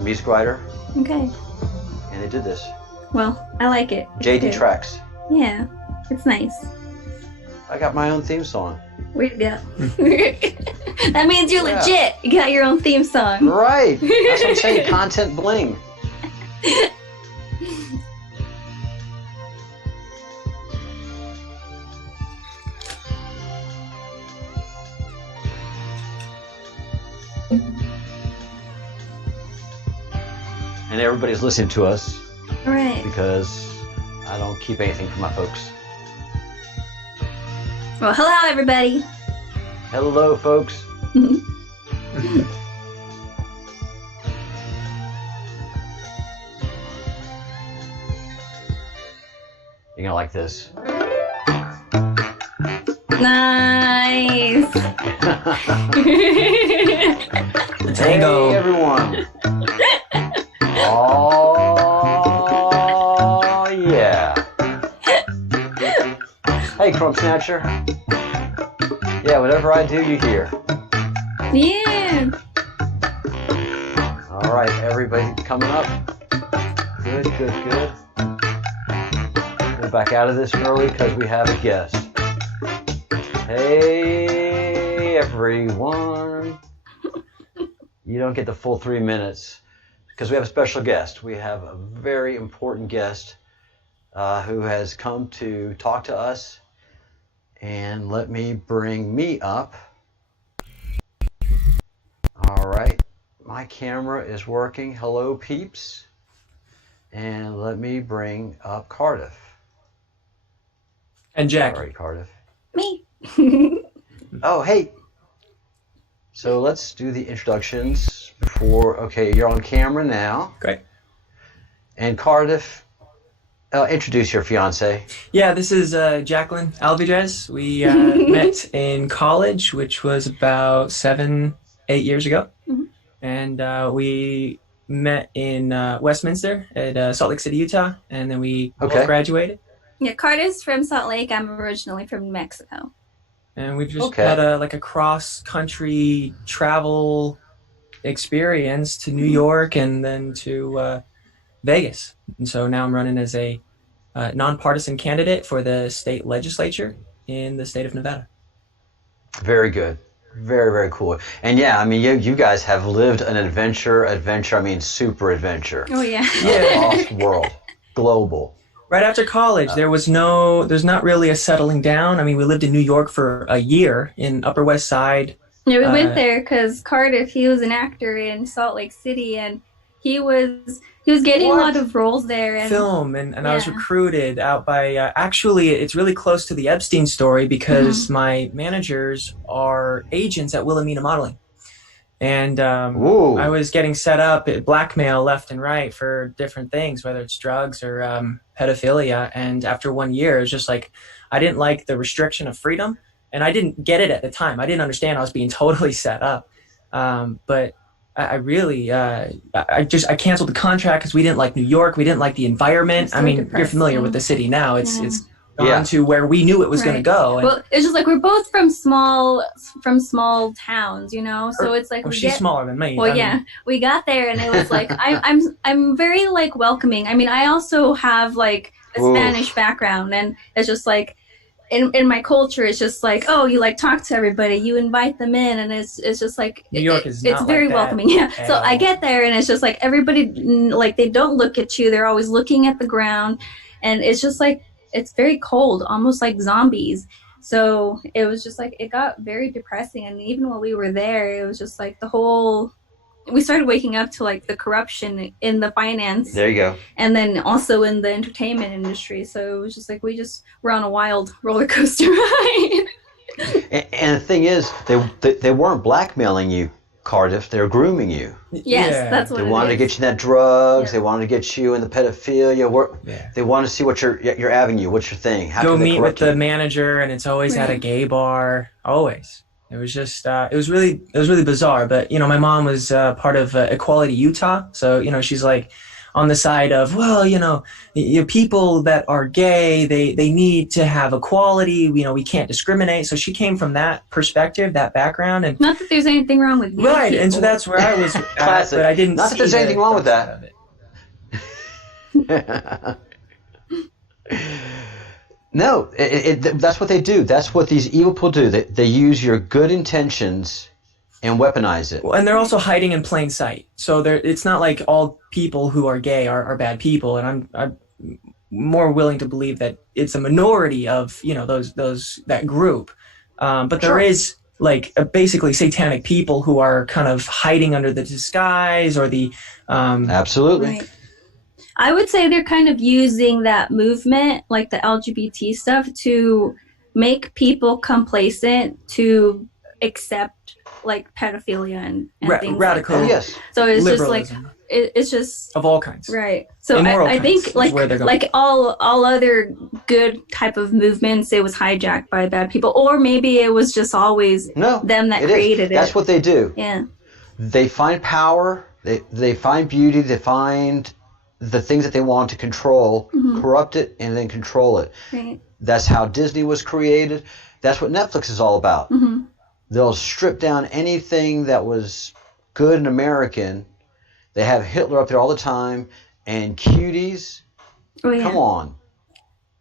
music writer, Okay. and they did this. Well, I like it. It's JD good. Tracks. Yeah, it's nice. I got my own theme song. Where'd it go? That means you're legit. You got your own theme song. Right. That's what I'm saying. Content bling. And everybody's listening to us All right. because I don't keep anything from my folks. Well, hello, everybody. Hello, folks. You're gonna like this. Nice. Tango. Hey, everyone. Oh, yeah. Hey, Crumb Snatcher. Yeah, whatever I do, you hear. Yeah. All right, everybody coming up. Good, good, good. Go back out of this early because we have a guest. Hey, everyone. You don't get the full 3 minutes because we have a special guest. We have a very important guest who has come to talk to us. And let me bring me up. All right. My camera is working. Hello, peeps. And let me bring up Cardiff. And Jack. All right, Cardiff. Me. Oh, hey. So let's do the introductions before. Okay, you're on camera now. Great. And Cardiff, introduce your fiance. Yeah, this is Jacqueline Alvidrez. We met in college, which was about 7-8 years ago. Mm-hmm. And we met in Westminster at Salt Lake City, Utah. And then we both graduated. Yeah, Cardiff's from Salt Lake. I'm originally from New Mexico. And we've just had a cross-country travel experience to New York and then to Vegas. And so now I'm running as a nonpartisan candidate for the state legislature in the state of Nevada. Very good. Very, very cool. And yeah, I mean, you guys have lived an adventure, I mean, super adventure. Oh, yeah. Off world, global. Right after college, there's not really a settling down. I mean, we lived in New York for a year in Upper West Side. Yeah, we went there because Cardiff, he was an actor in Salt Lake City, and he was getting a lot of roles there. And film, and I was recruited out by, actually, it's really close to the Epstein story because my managers are agents at Wilhelmina Modeling. And I was getting set up at blackmail left and right for different things, whether it's drugs or pedophilia. And after 1 year, it was just like, I didn't like the restriction of freedom. And I didn't get it at the time. I didn't understand I was being totally set up. But I really, I canceled the contract because we didn't like New York. We didn't like the environment. I mean, depressing. You're familiar with the city now. It's gone to where we knew it was going to go. And well, it's just like we're both from small towns, you know. So it's like she's smaller than me. Well, we got there, and it was like I'm very like welcoming. I mean, I also have like a Spanish background, and it's just like in my culture, it's just like, oh, you like talk to everybody, you invite them in, and it's just like New York is not it's very like welcoming. Yeah. So all. I get there, and it's just like everybody like they don't look at you; they're always looking at the ground, and it's just like. It's very cold, almost like zombies. So it was just like, it got very depressing. And even while we were there, it was just like we started waking up to like the corruption in the finance. There you go. And then also in the entertainment industry. So it was just like, we just were on a wild roller coaster ride. And the thing is, they weren't blackmailing you, Cardiff. They were grooming you. Yes, that's what they wanted to get you in that drugs. They wanted to get you in the pedophilia. They wanted to see what your avenue, what's your thing. How go can they meet with corrupt you? the manager, and it's always at a gay bar. Always. It was just it was really bizarre. But my mom was part of Equality Utah, so she's like, on the side of, well, people that are gay, they need to have equality. We can't discriminate. So she came from that perspective, that background, and not that there's anything wrong with gay right. people. And so that's where I was at, Classic. but I didn't. Not that there's anything wrong with that. No, that's what they do. That's what these evil people do. They use your good intentions and weaponize it. Well, and they're also hiding in plain sight. So it's not like all people who are gay are bad people. And I'm more willing to believe that it's a minority of that group. But there is like basically satanic people who are kind of hiding under the disguise or the absolutely. Right. I would say they're kind of using that movement, like the LGBT stuff, to make people complacent to accept like pedophilia and things radical. like that. Yes. So it's liberalism. just like it's just of all kinds. Right. So I think like all other good type of movements, it was hijacked by bad people, or maybe it was just always them that created it. That's what they do. Yeah. They find power. They find beauty. They find the things that they want to control, corrupt it, and then control it. Right. That's how Disney was created. That's what Netflix is all about. Mm-hmm. They'll strip down anything that was good and American. They have Hitler up there all the time. And cuties, come on.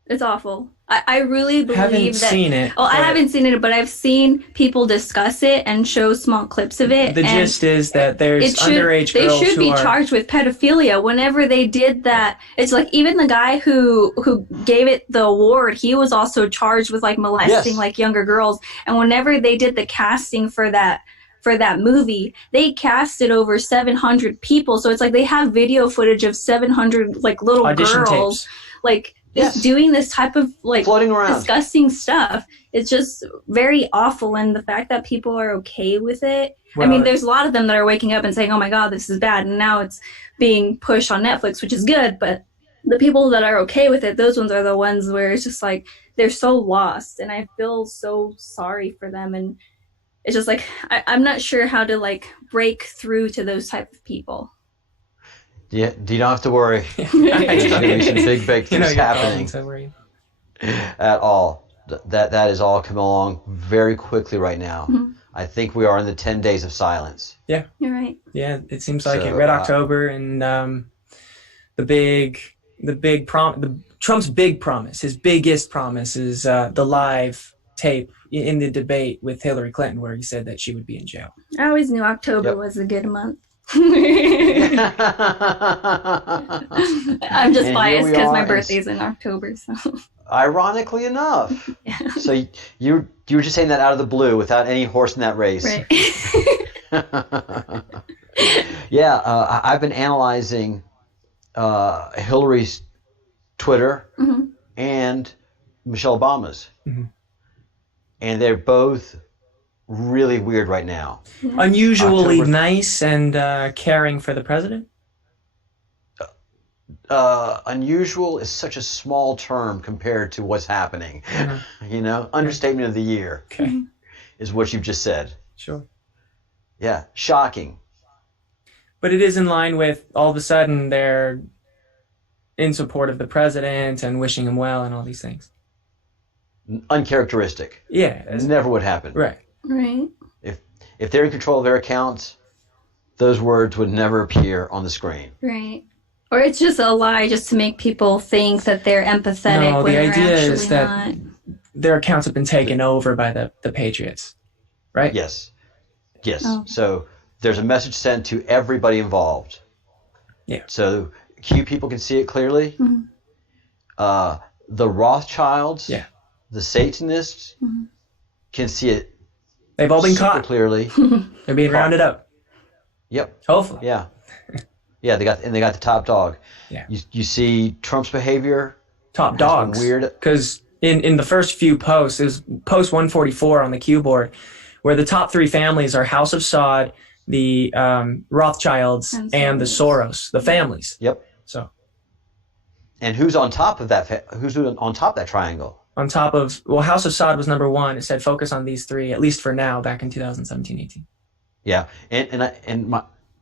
It's awful. I really believe haven't seen it. Oh, I haven't seen it, but I've seen people discuss it and show small clips of it. The gist is that there's underage girls they should be charged with pedophilia. Whenever they did that, it's like even the guy who gave it the award, he was also charged with like molesting like younger girls. And whenever they did the casting for that movie, they casted over 700 people. So it's like they have video footage of 700 like little audition girls tapes. like doing this type of like floating around disgusting stuff. It's just very awful, and the fact that people are okay with it. Well, I mean, there's a lot of them that are waking up and saying, oh my god, this is bad, and now it's being pushed on Netflix, which is good, but the people that are okay with it, those ones are the ones where it's just like they're so lost, and I feel so sorry for them. And it's just like I'm not sure how to like break through to those type of people. Yeah, you don't have to worry. There's going to be some big breakthroughs happening at all. That is all coming along very quickly right now. Mm-hmm. I think we are in the 10 days of silence. Yeah, you're right. Yeah, it seems like it. Red October and Trump's big promise, his biggest promise is the live tape in the debate with Hillary Clinton where he said that she would be in jail. I always knew October was a good month. I'm just biased because my birthday's in October. So, ironically enough, so you were just saying that out of the blue without any horse in that race. Right. I've been analyzing Hillary's Twitter and Michelle Obama's, and they're both really weird right now. Unusually nice and caring for the president? Unusual is such a small term compared to what's happening. Understatement of the year is what you've just said. Sure. Yeah, shocking. But it is in line with all of a sudden they're in support of the president and wishing him well and all these things. Uncharacteristic. Yeah. Never would happen. Right. If they're in control of their accounts, those words would never appear on the screen. Right. Or it's just a lie just to make people think that they're empathetic. No, when the idea is not. that their accounts have been taken over by the Patriots, right? Yes. Oh. So there's a message sent to everybody involved. Yeah. So Q people can see it clearly. The Rothschilds, the Satanists can see it. They've all been caught clearly. They're being rounded up. Yep. Hopefully. Yeah. Yeah, they got the top dog. Yeah. You see Trump's behavior. Top dogs. Weird. Because in the first few posts, it was post 144 on the Q board, where the top three families are House of Saud, the Rothschilds, and the Soros, the families. Yep. So. And who's on top of that? Who's on top of that triangle? On top of, House of Saud was number one. It said focus on these three, at least for now, back in 2017-18. Yeah, and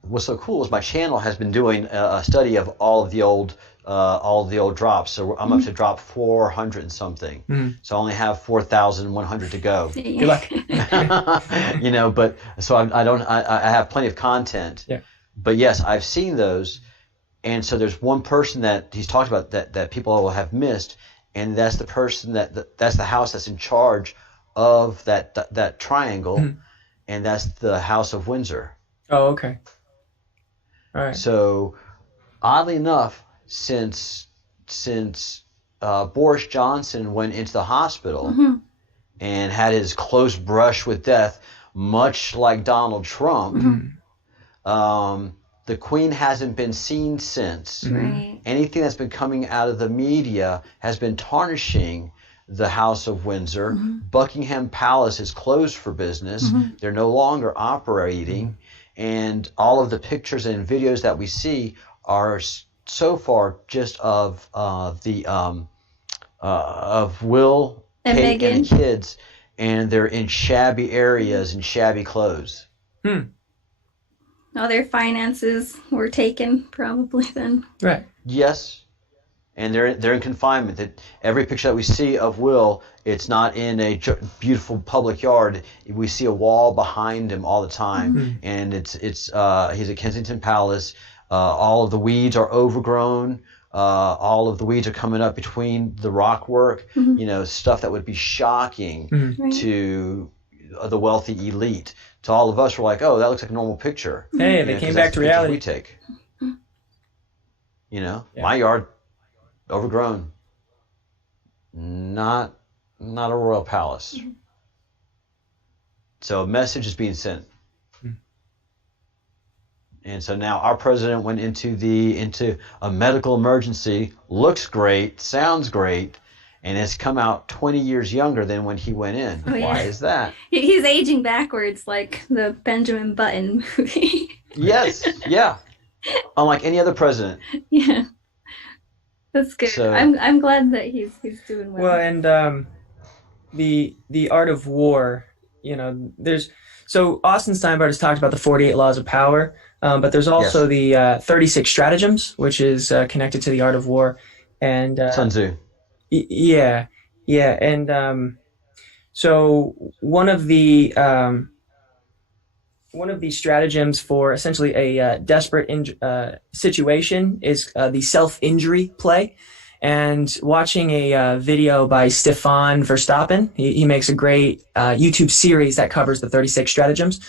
what's so cool is my channel has been doing a study of all of the old drops. So I'm up to drop 400 and something. So I only have 4,100 to go. Good luck. You know, but so I have plenty of content. Yeah. But yes, I've seen those. And so there's one person that he's talked about that people will have missed, and that's the person that's the house that's in charge of that triangle, and that's the House of Windsor. Oh, okay. All right. So, oddly enough, since Boris Johnson went into the hospital and had his close brush with death, much like Donald Trump, the Queen hasn't been seen since. Right. Anything that's been coming out of the media has been tarnishing the House of Windsor. Buckingham Palace is closed for business. They're no longer operating. And all of the pictures and videos that we see are so far just of Will, Kate, and the kids, and they're in shabby areas and shabby clothes. All their finances were taken, probably then. Right. Yes, and they're in confinement. That every picture that we see of Will, it's not in a beautiful public yard. We see a wall behind him all the time, and it's he's at Kensington Palace. All of the weeds are overgrown. All of the weeds are coming up between the rockwork. You know, stuff that would be shocking to the wealthy elite. To all of us, we're like, oh, that looks like a normal picture. Hey, they came back to reality. We take. You know, my yard, overgrown. Not a royal palace. So a message is being sent. And so now our president went into a medical emergency. Looks great, sounds great. And it's come out 20 years younger than when he went in. Oh, yeah. Why is that? He's aging backwards like the Benjamin Button movie. Yes, yeah. Unlike any other president. Yeah. That's good. So, I'm glad that he's doing well. Well, and the art of war, you know, so Austin Steinbart has talked about the 48 laws of power, but there's also the 36 stratagems, which is connected to the art of war. And Sun Tzu. Yeah, and so one of the stratagems for essentially a desperate situation is the self-injury play. And watching a video by Stefan Verstappen, he makes a great YouTube series that covers the 36 stratagems.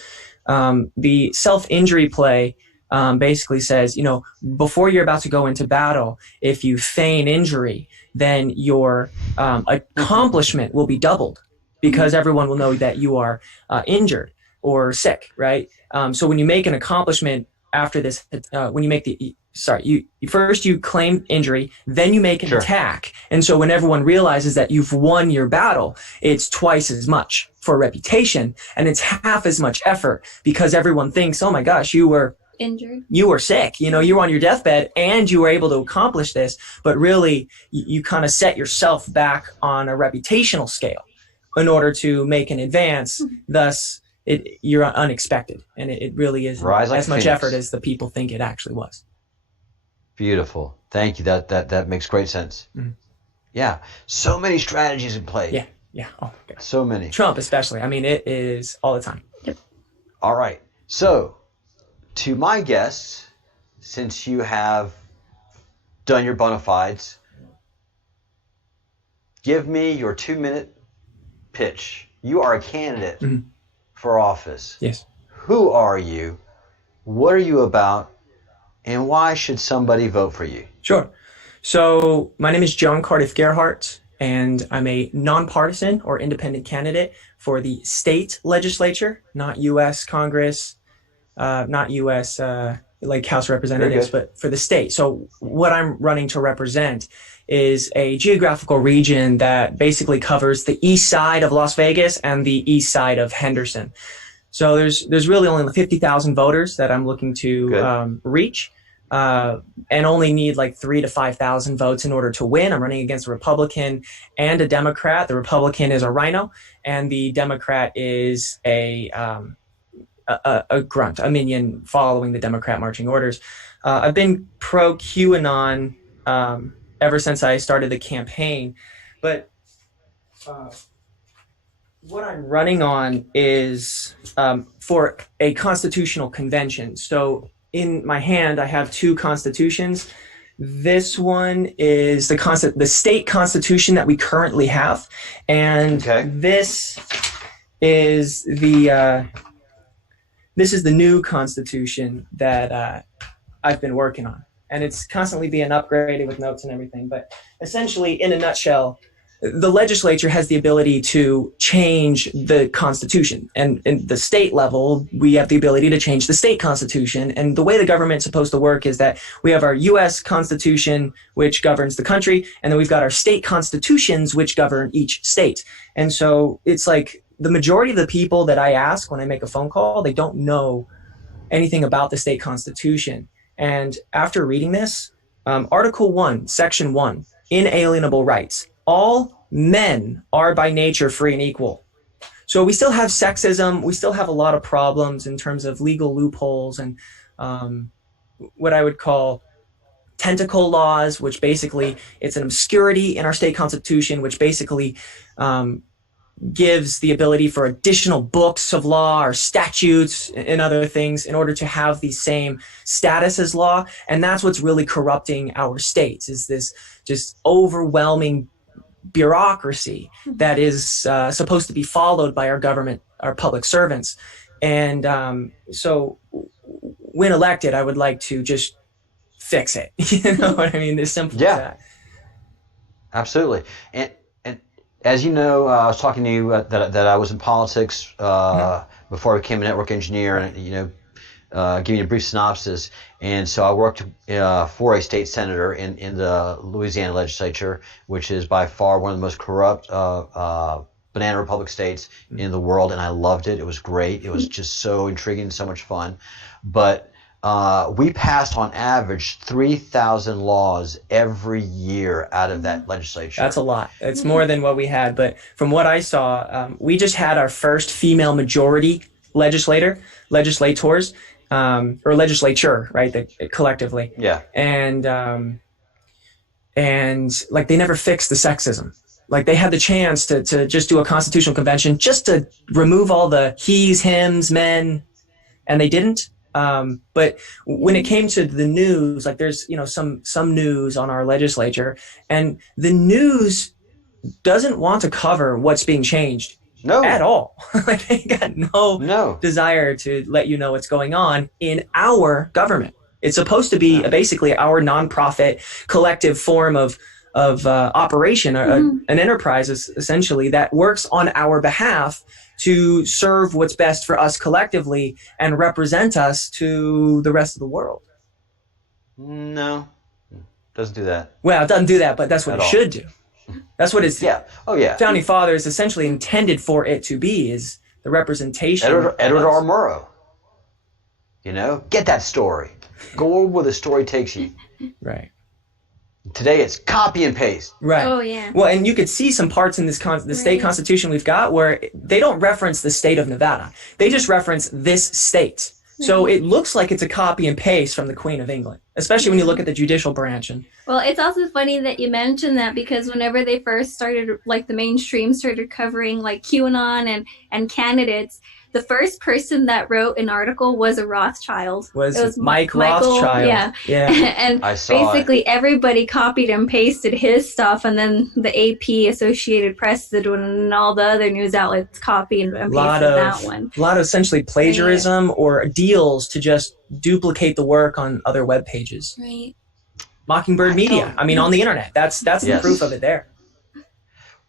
The self-injury play basically says, you know, before you're about to go into battle, if you feign injury, then your accomplishment will be doubled because everyone will know that you are injured or sick, right? So when you make an accomplishment after this, when you make you claim injury, then you make an attack. And so when everyone realizes that you've won your battle, it's twice as much for reputation and it's half as much effort because everyone thinks, oh my gosh, you were injured, you were sick, you know, you were on your deathbed and you were able to accomplish this, but really you kind of set yourself back on a reputational scale in order to make an advance. Thus you're unexpected, and it really is as much effort as the people think it actually was. Beautiful. Thank you. That makes great sense. Yeah. So many strategies in play. Yeah. Oh, God. So many. Trump especially. I mean, it is all the time. Yep. All right. So to my guests, since you have done your bona fides, give me your 2-minute pitch. You are a candidate for office. Yes. Who are you? What are you about? And why should somebody vote for you? Sure. So my name is John Cardiff Gerhardt, and I'm a nonpartisan or independent candidate for the state legislature, not U.S. Congress, not U.S. Like House Representatives, but for the state. So what I'm running to represent is a geographical region that basically covers the east side of Las Vegas and the east side of Henderson. So there's really only 50,000 voters that I'm looking to reach, and only need like 3,000 to 5,000 votes in order to win. I'm running against a Republican and a Democrat. The Republican is a rhino, and the Democrat is a a grunt, a minion following the Democrat marching orders. I've been pro QAnon ever since I started the campaign, but what I'm running on is for a constitutional convention. So in my hand, I have two constitutions. This one is the state constitution that we currently have, and this is the new constitution that I've been working on, and it's constantly being upgraded with notes and everything. But essentially, in a nutshell, the legislature has the ability to change the constitution, and in the state level, we have the ability to change the state constitution. And the way the government's supposed to work is that we have our U.S. Constitution, which governs the country, and then we've got our state constitutions, which govern each state. And so it's like the majority of the people that I ask when I make a phone call, they don't know anything about the state constitution. And after reading this, Article 1, Section 1, inalienable rights. All men are by nature free and equal. So we still have sexism. We still have a lot of problems in terms of legal loopholes and what I would call tentacle laws, which basically it's an obscurity in our state constitution, which basically gives the ability for additional books of law or statutes and other things in order to have the same status as law. And that's what's really corrupting our states, is this just overwhelming bureaucracy that is supposed to be followed by our government, our public servants. And so when elected, I would like to just fix it. You know what I mean? As simple as that. Absolutely. And as you know, I was talking to you that I was in politics before I became a network engineer, and giving you a brief synopsis. And so I worked for a state senator in the Louisiana legislature, which is by far one of the most corrupt banana republic states in the world, and I loved it. It was great. It was just so intriguing and so much fun. But we passed on average 3,000 laws every year out of that legislature. That's a lot. It's more than what we had. But from what I saw, we just had our first female majority legislators, or legislature, right? Collectively. Yeah. And like they never fixed the sexism. Like they had the chance to just do a constitutional convention just to remove all the he's, hims, men, and they didn't. But when it came to the news, like there's, some news on our legislature, and the news doesn't want to cover what's being changed. No. At all. Like they got no desire to let you know what's going on in our government. It's supposed to be basically our nonprofit collective form of operation, an enterprise essentially that works on our behalf to serve what's best for us collectively and represent us to the rest of the world. No, doesn't do that. Well, it doesn't do that, but that's what it should do. That's what it's founding fathers essentially intended for it to be, is the representation. Edward R. Murrow. Get that story. Go where the story takes you. Right. Today it's copy and paste. Right. Oh, yeah. Well, and you could see some parts in this the state constitution we've got where they don't reference the state of Nevada. They just reference this state. So it looks like it's a copy and paste from the Queen of England, especially when you look at the judicial branch. Well, it's also funny that you mentioned that, because whenever they first started, like the mainstream started covering like QAnon and candidates, the first person that wrote an article was a Rothschild. It was Michael Rothschild. Yeah. And I saw basically everybody copied and pasted his stuff, and then the AP, Associated Press, did one, and all the other news outlets copied and pasted that one. A lot of essentially plagiarism or deals to just duplicate the work on other web pages. Right. Mockingbird Media. I mean, on the internet. That's the proof of it there.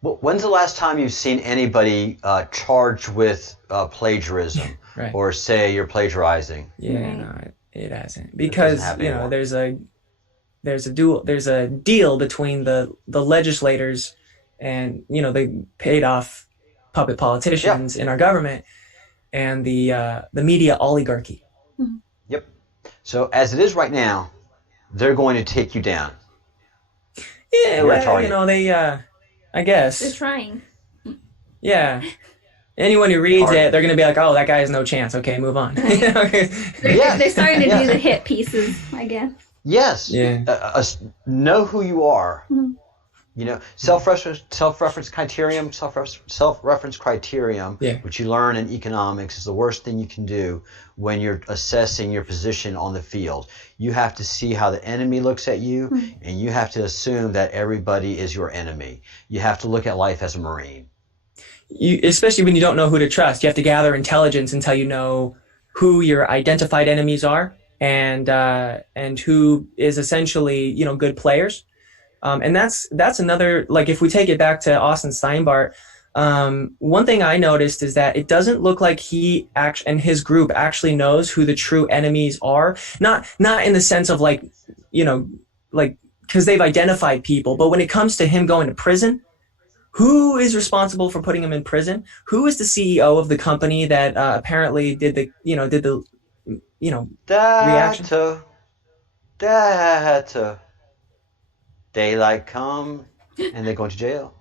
Well, when's the last time you've seen anybody charged with plagiarism, or say you're plagiarizing? Yeah, no, it hasn't, because there's a deal between the legislators and the paid off puppet politicians in our government and the media oligarchy. Yep. So as it is right now, they're going to take you down. Yeah, well, they. I guess. They're trying. Yeah. anyone who reads it, they're going to be like, oh, that guy has no chance. Okay, move on. They're starting to do the hit pieces, I guess. Yes. Yeah. Know who you are. Mm-hmm. You know, self-reference criterion, which you learn in economics, is the worst thing you can do when you're assessing your position on the field. You have to see how the enemy looks at you, and you have to assume that everybody is your enemy. You have to look at life as a Marine. Especially when you don't know who to trust. You have to gather intelligence until you know who your identified enemies are, and who is essentially, you know, good players. And that's another, like, if we take it back to Austin Steinbart, one thing I noticed is that it doesn't look like he and his group actually knows who the true enemies are. Not in the sense of, like, you know, like, because they've identified people, but when it comes to him going to prison, who is responsible for putting him in prison? Who is the CEO of the company that apparently did the reaction? Daylight come and they're going to jail.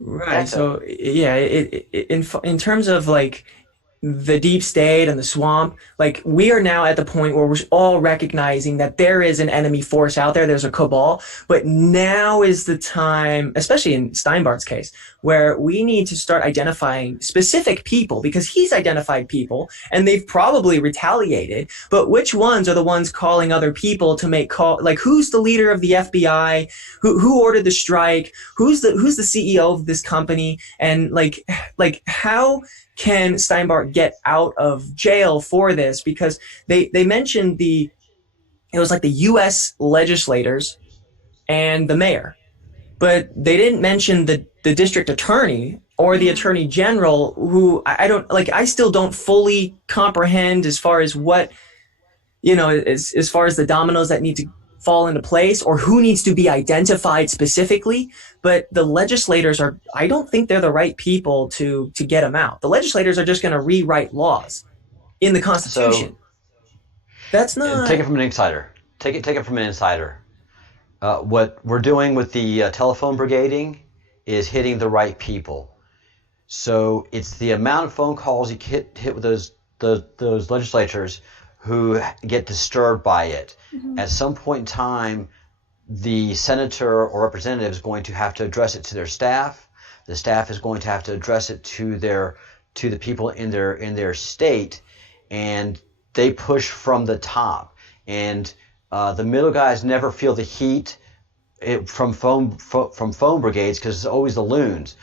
Right. So yeah, in terms of, like, the deep state and the swamp, like, we are now at the point where we're all recognizing that there is an enemy force out there. There's a cabal, but now is the time, especially in Steinbart's case, where we need to start identifying specific people, because he's identified people and they've probably retaliated, but which ones are the ones calling other people to make call? Like, who's the leader of the FBI? Who ordered the strike? Who's the CEO of this company? And like how can Steinbart get out of jail for this? Because they mentioned it was like the U.S. legislators and the mayor, but they didn't mention the district attorney or the attorney general, who I still don't fully comprehend as far as what, you know, as far as the dominoes that need to fall into place or who needs to be identified specifically. But the legislators I don't think they're the right people to get them out. The legislators are just going to rewrite laws in the Constitution. So, that's not... Take it from an insider. Take it from an insider. What we're doing with the telephone brigading is hitting the right people. So it's the amount of phone calls you hit with those legislators who get disturbed by it. Mm-hmm. At some point in time, the senator or representative is going to have to address it to their staff. The staff is going to have to address it to the people in their state, and they push from the top. And the middle guys never feel the heat from phone brigades, because it's always the loons.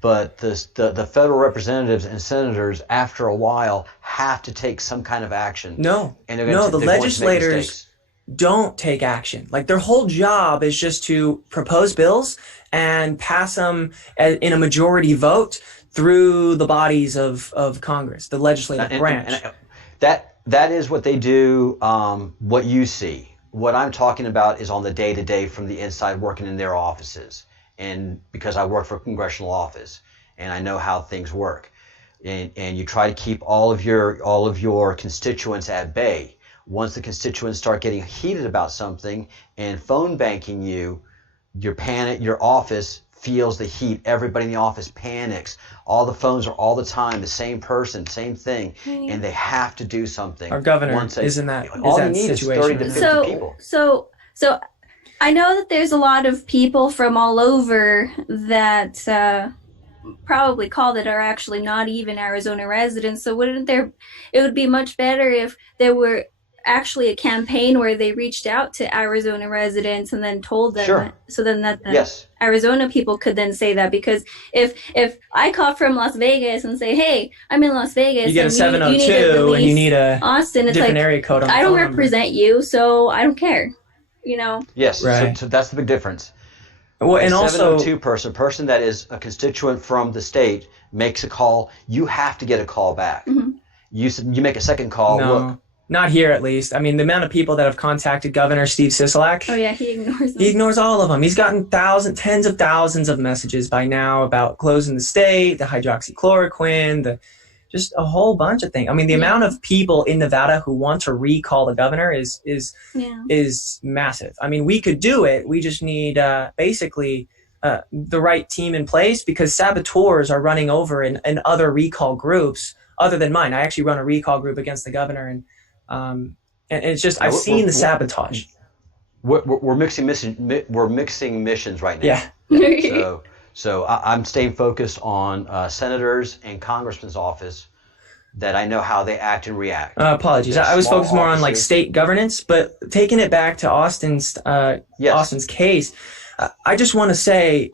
But the federal representatives and senators, after a while, have to take some kind of action. The legislators don't take action. Like, their whole job is just to propose bills and pass them in a majority vote through the bodies of Congress, the legislative branch. That is what they do. What you see. What I'm talking about is on the day-to-day from the inside, working in their offices. And because I work for a congressional office and I know how things work, and you try to keep all of your constituents at bay. Once the constituents start getting heated about something and phone banking you, your office feels the heat. Everybody in the office panics. All the phones are all the time the same person, same thing, and they have to do something. Our governor is in that situation. Is 30 to 50 people. So I know that there's a lot of people from all over that probably call that are actually not even Arizona residents. So it would be much better if there were actually a campaign where they reached out to Arizona residents and then told them, sure. So then that Arizona people could then say that. Because if I call from Las Vegas and say, hey, I'm in Las Vegas, you get a 702 and you need a Austin, it's different like, area code on I don't represent you, so I don't care. You know? Yes, right. So that's the big difference. Well, and a 702 also, person that is a constituent from the state makes a call, you have to get a call back. Mm-hmm. You make a second call. No, look, not here at least. I mean, the amount of people that have contacted Governor Steve Sisolak. Oh yeah, he ignores them. He ignores all of them. He's gotten tens of thousands of messages by now about closing the state, the hydroxychloroquine, just a whole bunch of things. I mean, the amount of people in Nevada who want to recall the governor is massive. I mean, we could do it. We just need basically the right team in place, because saboteurs are running over in other recall groups other than mine. I actually run a recall group against the governor, and it's just I've seen the sabotage. We're mixing missions right now. Yeah. So I'm staying focused on senators and congressmen's office, that I know how they act and react. Apologies. I was focused more on like state governance, but taking it back to Austin's case, I just want to say,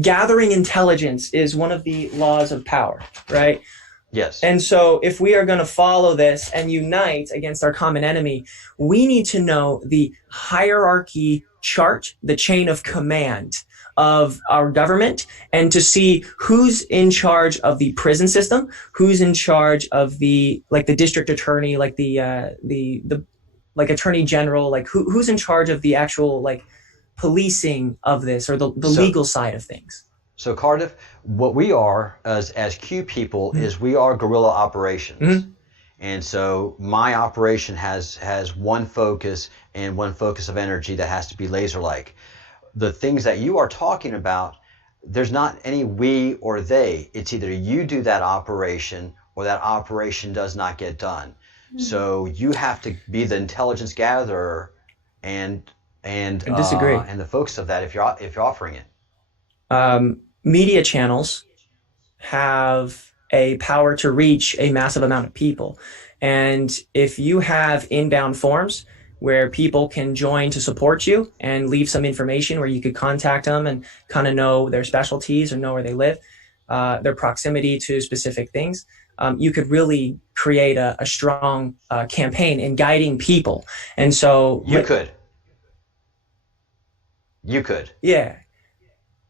gathering intelligence is one of the laws of power, right? Yes. And so if we are going to follow this and unite against our common enemy, we need to know the hierarchy chart, the chain of command of our government, and to see who's in charge of the prison system, who's in charge of the district attorney, like the attorney general, like who's in charge of the actual like policing of this, or the legal side of things. So Cardiff, what we are as Q people is we are guerrilla operations. And so my operation has one focus and one focus of energy that has to be laser-like. The things that you are talking about, there's not any we or they. It's either you do that operation or that operation does not get done. So you have to be the intelligence gatherer and disagree. And the focus of that if you're offering it. Media channels have a power to reach a massive amount of people. And if you have inbound forms where people can join to support you and leave some information where you could contact them and kind of know their specialties or know where they live, their proximity to specific things, you could really create a strong campaign in guiding people. And so You could. Yeah.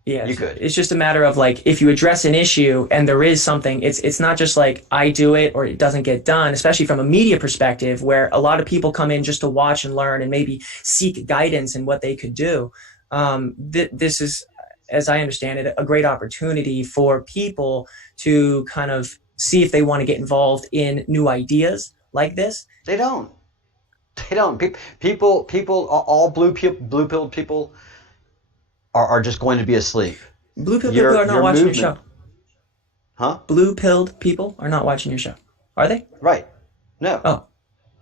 Yeah, you could. It's just a matter of like, if you address an issue and there is something, it's not just like I do it or it doesn't get done, especially from a media perspective, where a lot of people come in just to watch and learn and maybe seek guidance in what they could do. This is, as I understand it, a great opportunity for people to kind of see if they want to get involved in new ideas like this. They don't. People, all blue-pilled people are just going to be asleep. Blue-pilled people are not watching movement. your show. Huh? Blue-pilled people are not watching your show. Are they? Right. No. Oh.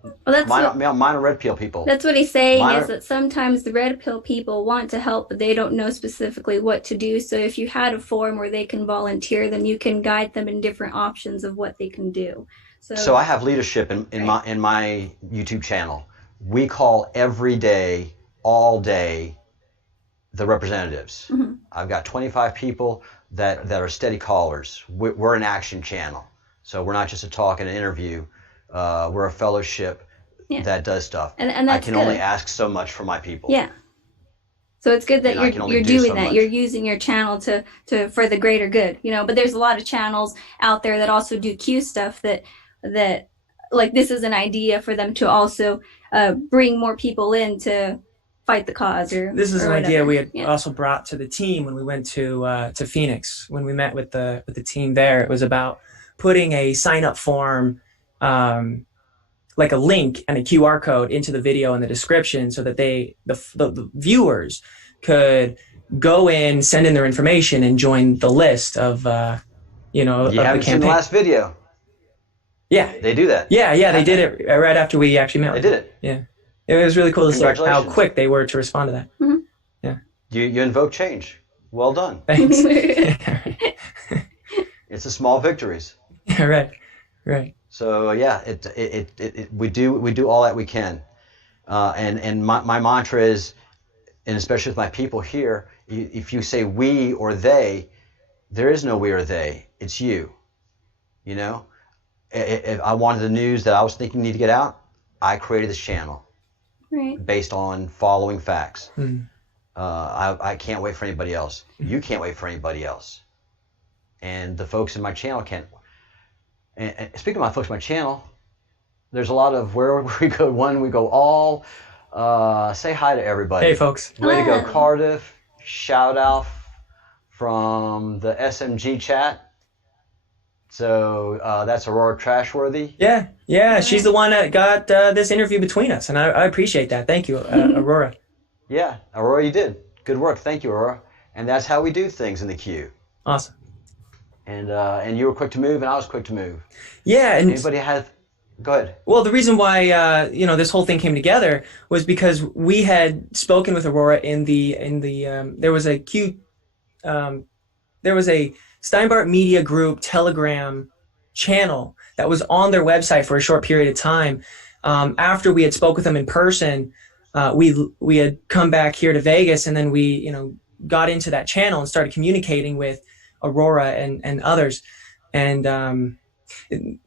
Well, that's mine are red pill people. That's what he's saying, is that sometimes the red pill people want to help, but they don't know specifically what to do. So if you had a forum where they can volunteer, then you can guide them in different options of what they can do. So I have leadership in my YouTube channel. We call every day, all day, the representatives. I've got 25 people that are steady callers. We're an action channel. So we're not just a talk and an interview. We're a fellowship that does stuff. And that's I can only ask so much from my people. Yeah. So it's good that you're doing that. Much. You're using your channel to for the greater good, but there's a lot of channels out there that also do Q stuff that like, this is an idea for them to also bring more people in to fight the cause. This is an idea we had also brought to the team when we went to Phoenix. When we met with the team there, it was about putting a sign-up form, like a link and a QR code into the video in the description, so that the viewers could go in, send in their information, and join the list of You haven't seen the last video. Yeah, they do that. Yeah, they did it right after we actually met. They did it. Yeah. It was really cool to see how quick they were to respond to that. Yeah. You invoke change. Well done. Thanks. It's the small victories. Yeah, right. So we do all that we can, and my mantra is, and especially with my people here, if you say we or they, there is no we or they. It's you. If I wanted the news that I was thinking need to get out, I created this channel. Right. Based on following facts. I can't wait for anybody else. You can't wait for anybody else. And the folks in my channel can't. And speaking of my folks in my channel, there's a lot of where we go. We go all. Say hi to everybody. Hey, folks. Way to go, Cardiff. Shout out from the SMG chat. So that's Aurora Trashworthy. Yeah, she's the one that got this interview between us, and I appreciate that. Thank you, Aurora. Yeah, Aurora, you did good work. Thank you, Aurora. And that's how we do things in the queue. Awesome. And you were quick to move, and I was quick to move. Yeah. And anybody had? Go ahead. Well, the reason why this whole thing came together was because we had spoken with Aurora in the there was a Steinbart Media Group Telegram channel that was on their website for a short period of time. After we had spoke with them in person, we had come back here to Vegas, and then we got into that channel and started communicating with Aurora and others, and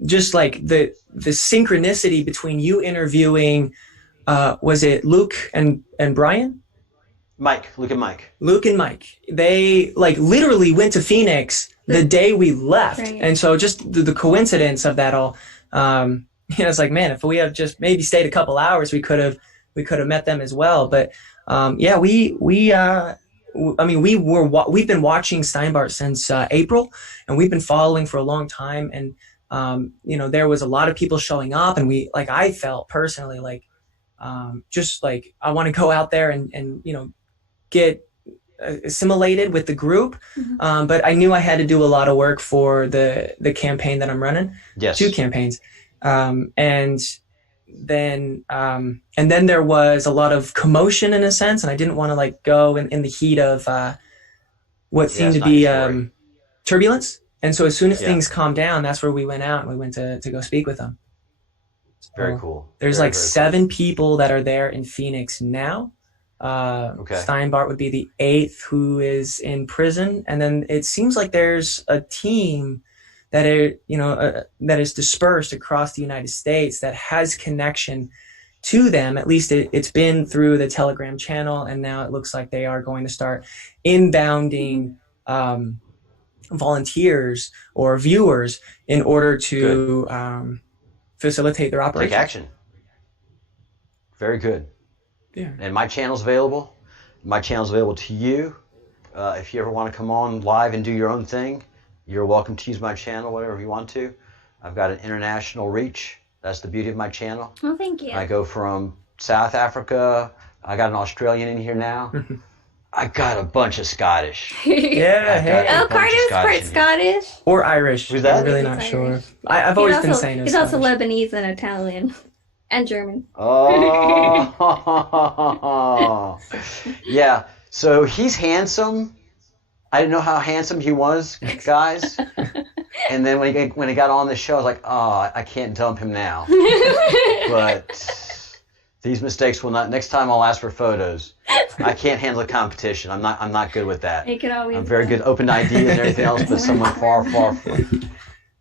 just like the synchronicity between you interviewing, was it Luke and Brian? Luke and Mike. Luke and Mike. They like literally went to Phoenix the day we left, right. And so just the coincidence of that all, it's like, man, if we have just maybe stayed a couple hours, we could have met them as well. But we've been watching Steinbart since April, and we've been following for a long time. And there was a lot of people showing up, and I felt personally like just like I want to go out there and get assimilated with the group. Mm-hmm. But I knew I had to do a lot of work for the campaign that I'm running. Yes. 2 campaigns. And then there was a lot of commotion in a sense, and I didn't want to go in the heat of what seemed to be turbulence. And so as soon as things calmed down, that's where we went out and we went to go speak with them. Very cool. There's very 7 people that are there in Phoenix now. Steinbart would be the 8th who is in prison, and then it seems like there's a team that that is dispersed across the United States that has connection to them. At least it's been through the Telegram channel, and now it looks like they are going to start inbounding volunteers or viewers in order to facilitate their operation. Take action. Very good. Yeah. And my channel's available. My channel's available to you. If you ever want to come on live and do your own thing, you're welcome to use my channel, whatever you want to. I've got an international reach. That's the beauty of my channel. Oh, thank you. I go from South Africa. I got an Australian in here now. I got a bunch of Scottish. Cardiff's part Scottish. Or Irish. Who's that? I'm really not sure. I've always been saying he's also Lebanese and Italian. And German. Oh. Yeah. So he's handsome. I didn't know how handsome he was, guys. And then when he got on the show, I was like, oh, I can't dump him now. But these mistakes will not. Next time I'll ask for photos. I can't handle the competition. I'm not good with that. I'm very good open ideas and everything else, but someone far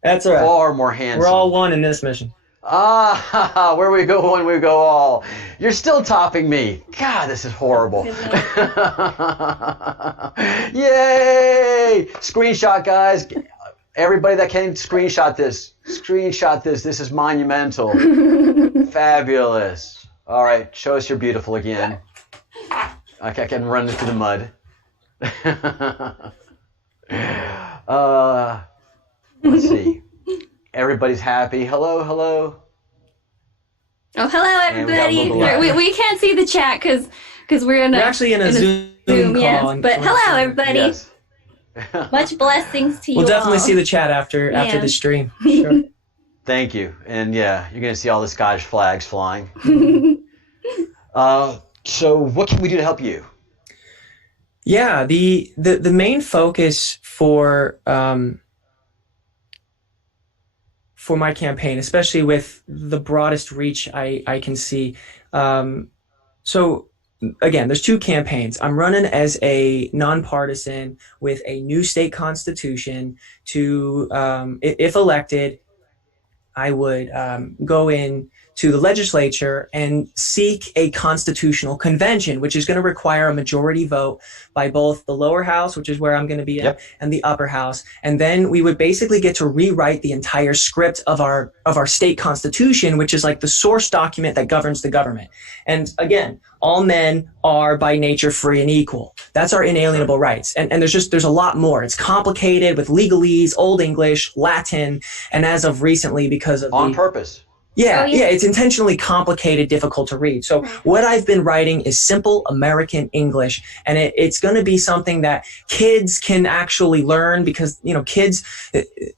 That's all right. Far more handsome. We're all one in this mission. Where we go one, we go all. You're still topping me. God, this is horrible. Yay! Screenshot, guys. Everybody that can screenshot this. Screenshot this. This is monumental. Fabulous. All right, show us you're beautiful again. Okay, I can run into the mud. Let's see. Everybody's happy. Hello. Oh, hello, everybody. We can't see the chat because we're actually in a Zoom call. Yes. But hello, everybody. Yes. Much blessings to you. We'll definitely all. see the chat after the stream. Sure. Thank you. And yeah, you're going to see all the Scottish flags flying. So what can we do to help you? Yeah, the main focus for my campaign, especially with the broadest reach I can see. So again, there's 2 campaigns. I'm running as a nonpartisan with a new state constitution to, if elected, I would go in to the legislature and seek a constitutional convention, which is going to require a majority vote by both the lower house, which is where I'm going to be in, and the upper house. And then we would basically get to rewrite the entire script of our state constitution, which is like the source document that governs the government. And again, all men are by nature free and equal. That's our inalienable rights. And there's a lot more. It's complicated with legalese, Old English, Latin, and as of recently, because of on purpose. Yeah, it's intentionally complicated, difficult to read. So what I've been writing is simple American English, and it's going to be something that kids can actually learn because, kids,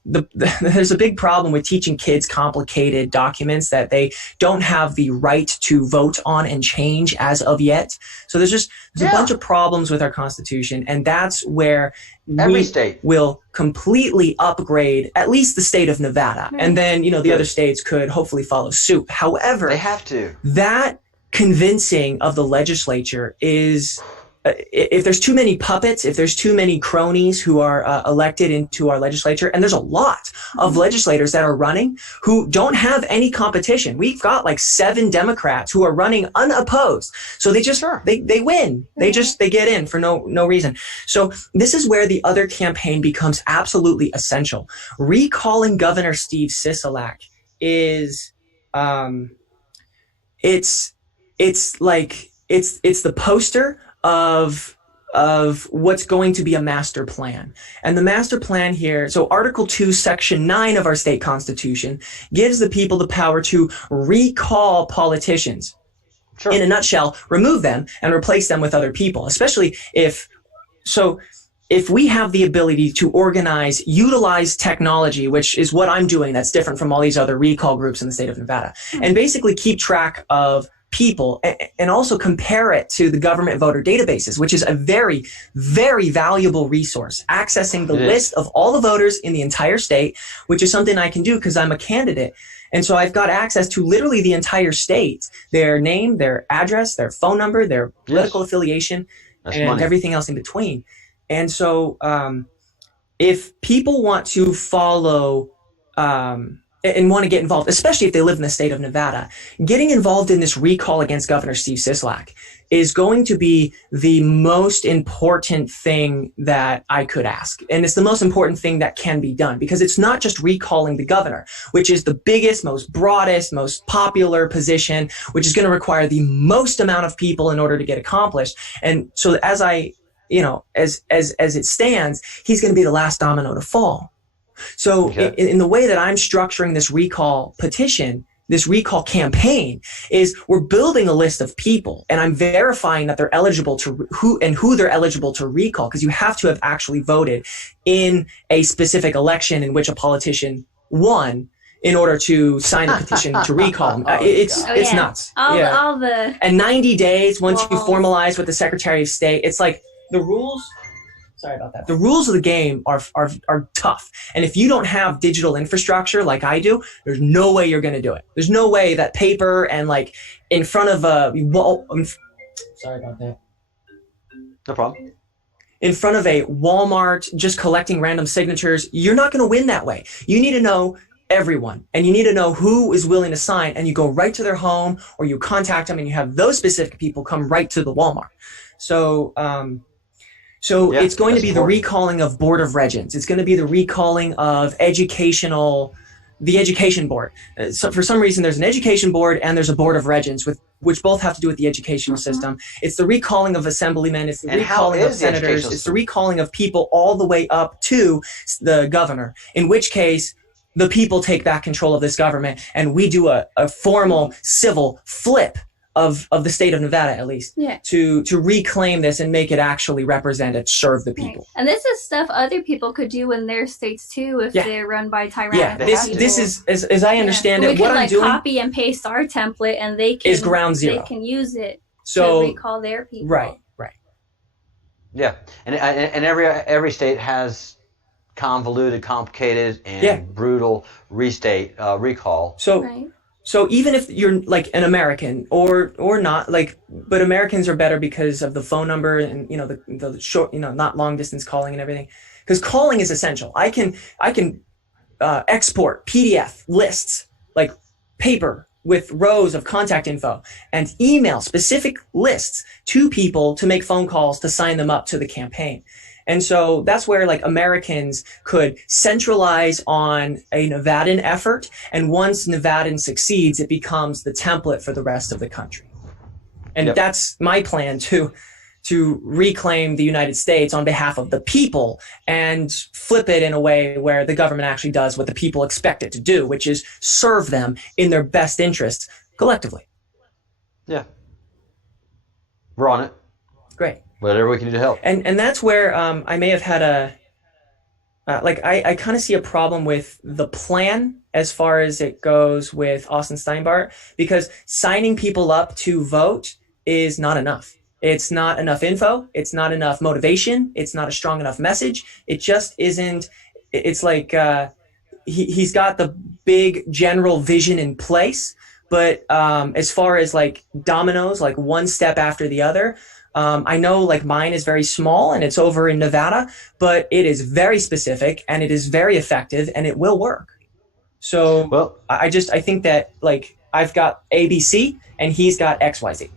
there's a big problem with teaching kids complicated documents that they don't have the right to vote on and change as of yet. So there's a bunch of problems with our Constitution, and that's where every state will completely upgrade at least the state of Nevada. And then, the other states could hopefully follow suit. However, they have to. That convincing of the legislature is, if there's too many puppets, if there's too many cronies who are elected into our legislature, and there's a lot of legislators that are running who don't have any competition. We've got like 7 Democrats who are running unopposed. So they just, they win. They get in for no reason. So this is where the other campaign becomes absolutely essential. Recalling Governor Steve Sisolak is, it's the poster of what's going to be a master plan. And the master plan here, so Article 2, Section 9 of our state constitution gives the people the power to recall politicians. Sure. In a nutshell, remove them and replace them with other people, especially if we have the ability to organize, utilize technology, which is what I'm doing that's different from all these other recall groups in the state of Nevada, and basically keep track of people and also compare it to the government voter databases, which is a very, very valuable resource, accessing the list of all the voters in the entire state, which is something I can do because I'm a candidate. And so I've got access to literally the entire state, their name, their address, their phone number, their political affiliation, and everything else in between. And so if people want to follow and want to get involved, especially if they live in the state of Nevada, getting involved in this recall against Governor Steve Sisolak is going to be the most important thing that I could ask. And it's the most important thing that can be done because it's not just recalling the governor, which is the biggest, most broadest, most popular position, which is going to require the most amount of people in order to get accomplished. And so as it stands, he's going to be the last domino to fall. So in the way that I'm structuring this recall petition, this recall campaign, is we're building a list of people and I'm verifying that they're eligible to who they're eligible to recall, because you have to have actually voted in a specific election in which a politician won in order to sign a petition to recall them. It's nuts. All the and 90 days once you formalize with the Secretary of State, it's like the rules. Sorry about that. The rules of the game are tough. And if you don't have digital infrastructure like I do, there's no way you're going to do it. There's no way that paper and like in front of a wall. Sorry about that. No problem. In front of a Walmart, just collecting random signatures, you're not going to win that way. You need to know everyone, and you need to know who is willing to sign, and you go right to their home or you contact them and you have those specific people come right to the Walmart. So it's going to be the recalling of Board of Regents. It's going to be the recalling of the education board. So for some reason, there's an education board and there's a Board of Regents, which both have to do with the educational system. It's the recalling of assemblymen. It's the recalling of senators. It's the recalling of people all the way up to the governor, in which case the people take back control of this government and we do a formal civil flip of the state of Nevada, at least, to reclaim this and make it actually represent and serve the people. And this is stuff other people could do in their states too if they're run by tyrannical people. This is, as I understand it, what I'm doing copy and paste our template and they can is ground zero. They can use it to recall their people. Right. Yeah, and every state has convoluted, complicated, and brutal recall. So even if you're like an American or not, but Americans are better because of the phone number and the short, not long distance calling and everything, because calling is essential. I can export PDF lists, like paper with rows of contact info, and email specific lists to people to make phone calls to sign them up to the campaign. And so that's where Americans could centralize on a Nevadan effort. And once Nevadan succeeds, it becomes the template for the rest of the country. And that's my plan to to reclaim the United States on behalf of the people and flip it in a way where the government actually does what the people expect it to do, which is serve them in their best interests collectively. Yeah. We're on it. Great. Whatever we can do to help. And that's where I may have had I kind of see a problem with the plan as far as it goes with Austin Steinbart, because signing people up to vote is not enough. It's not enough info. It's not enough motivation. It's not a strong enough message. It just isn't. It's like he's got the big general vision in place, but as far as like dominoes, like one step after the other, I know like mine is very small and it's over in Nevada, but it is very specific and it is very effective and it will work. So well, I think that like I've got ABC and he's got XYZ.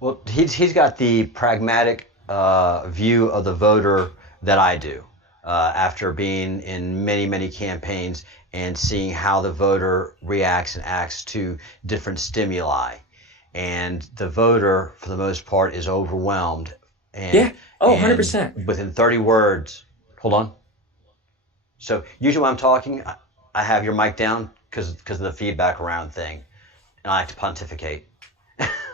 Well, he's got the pragmatic view of the voter that I do after being in many campaigns and seeing how the voter reacts and acts to different stimuli. And the voter, for the most part, is overwhelmed. And, yeah. Oh, 100%. Within 30 words. Hold on. So usually when I'm talking, I have your mic down because of the feedback around thing. And I like to pontificate.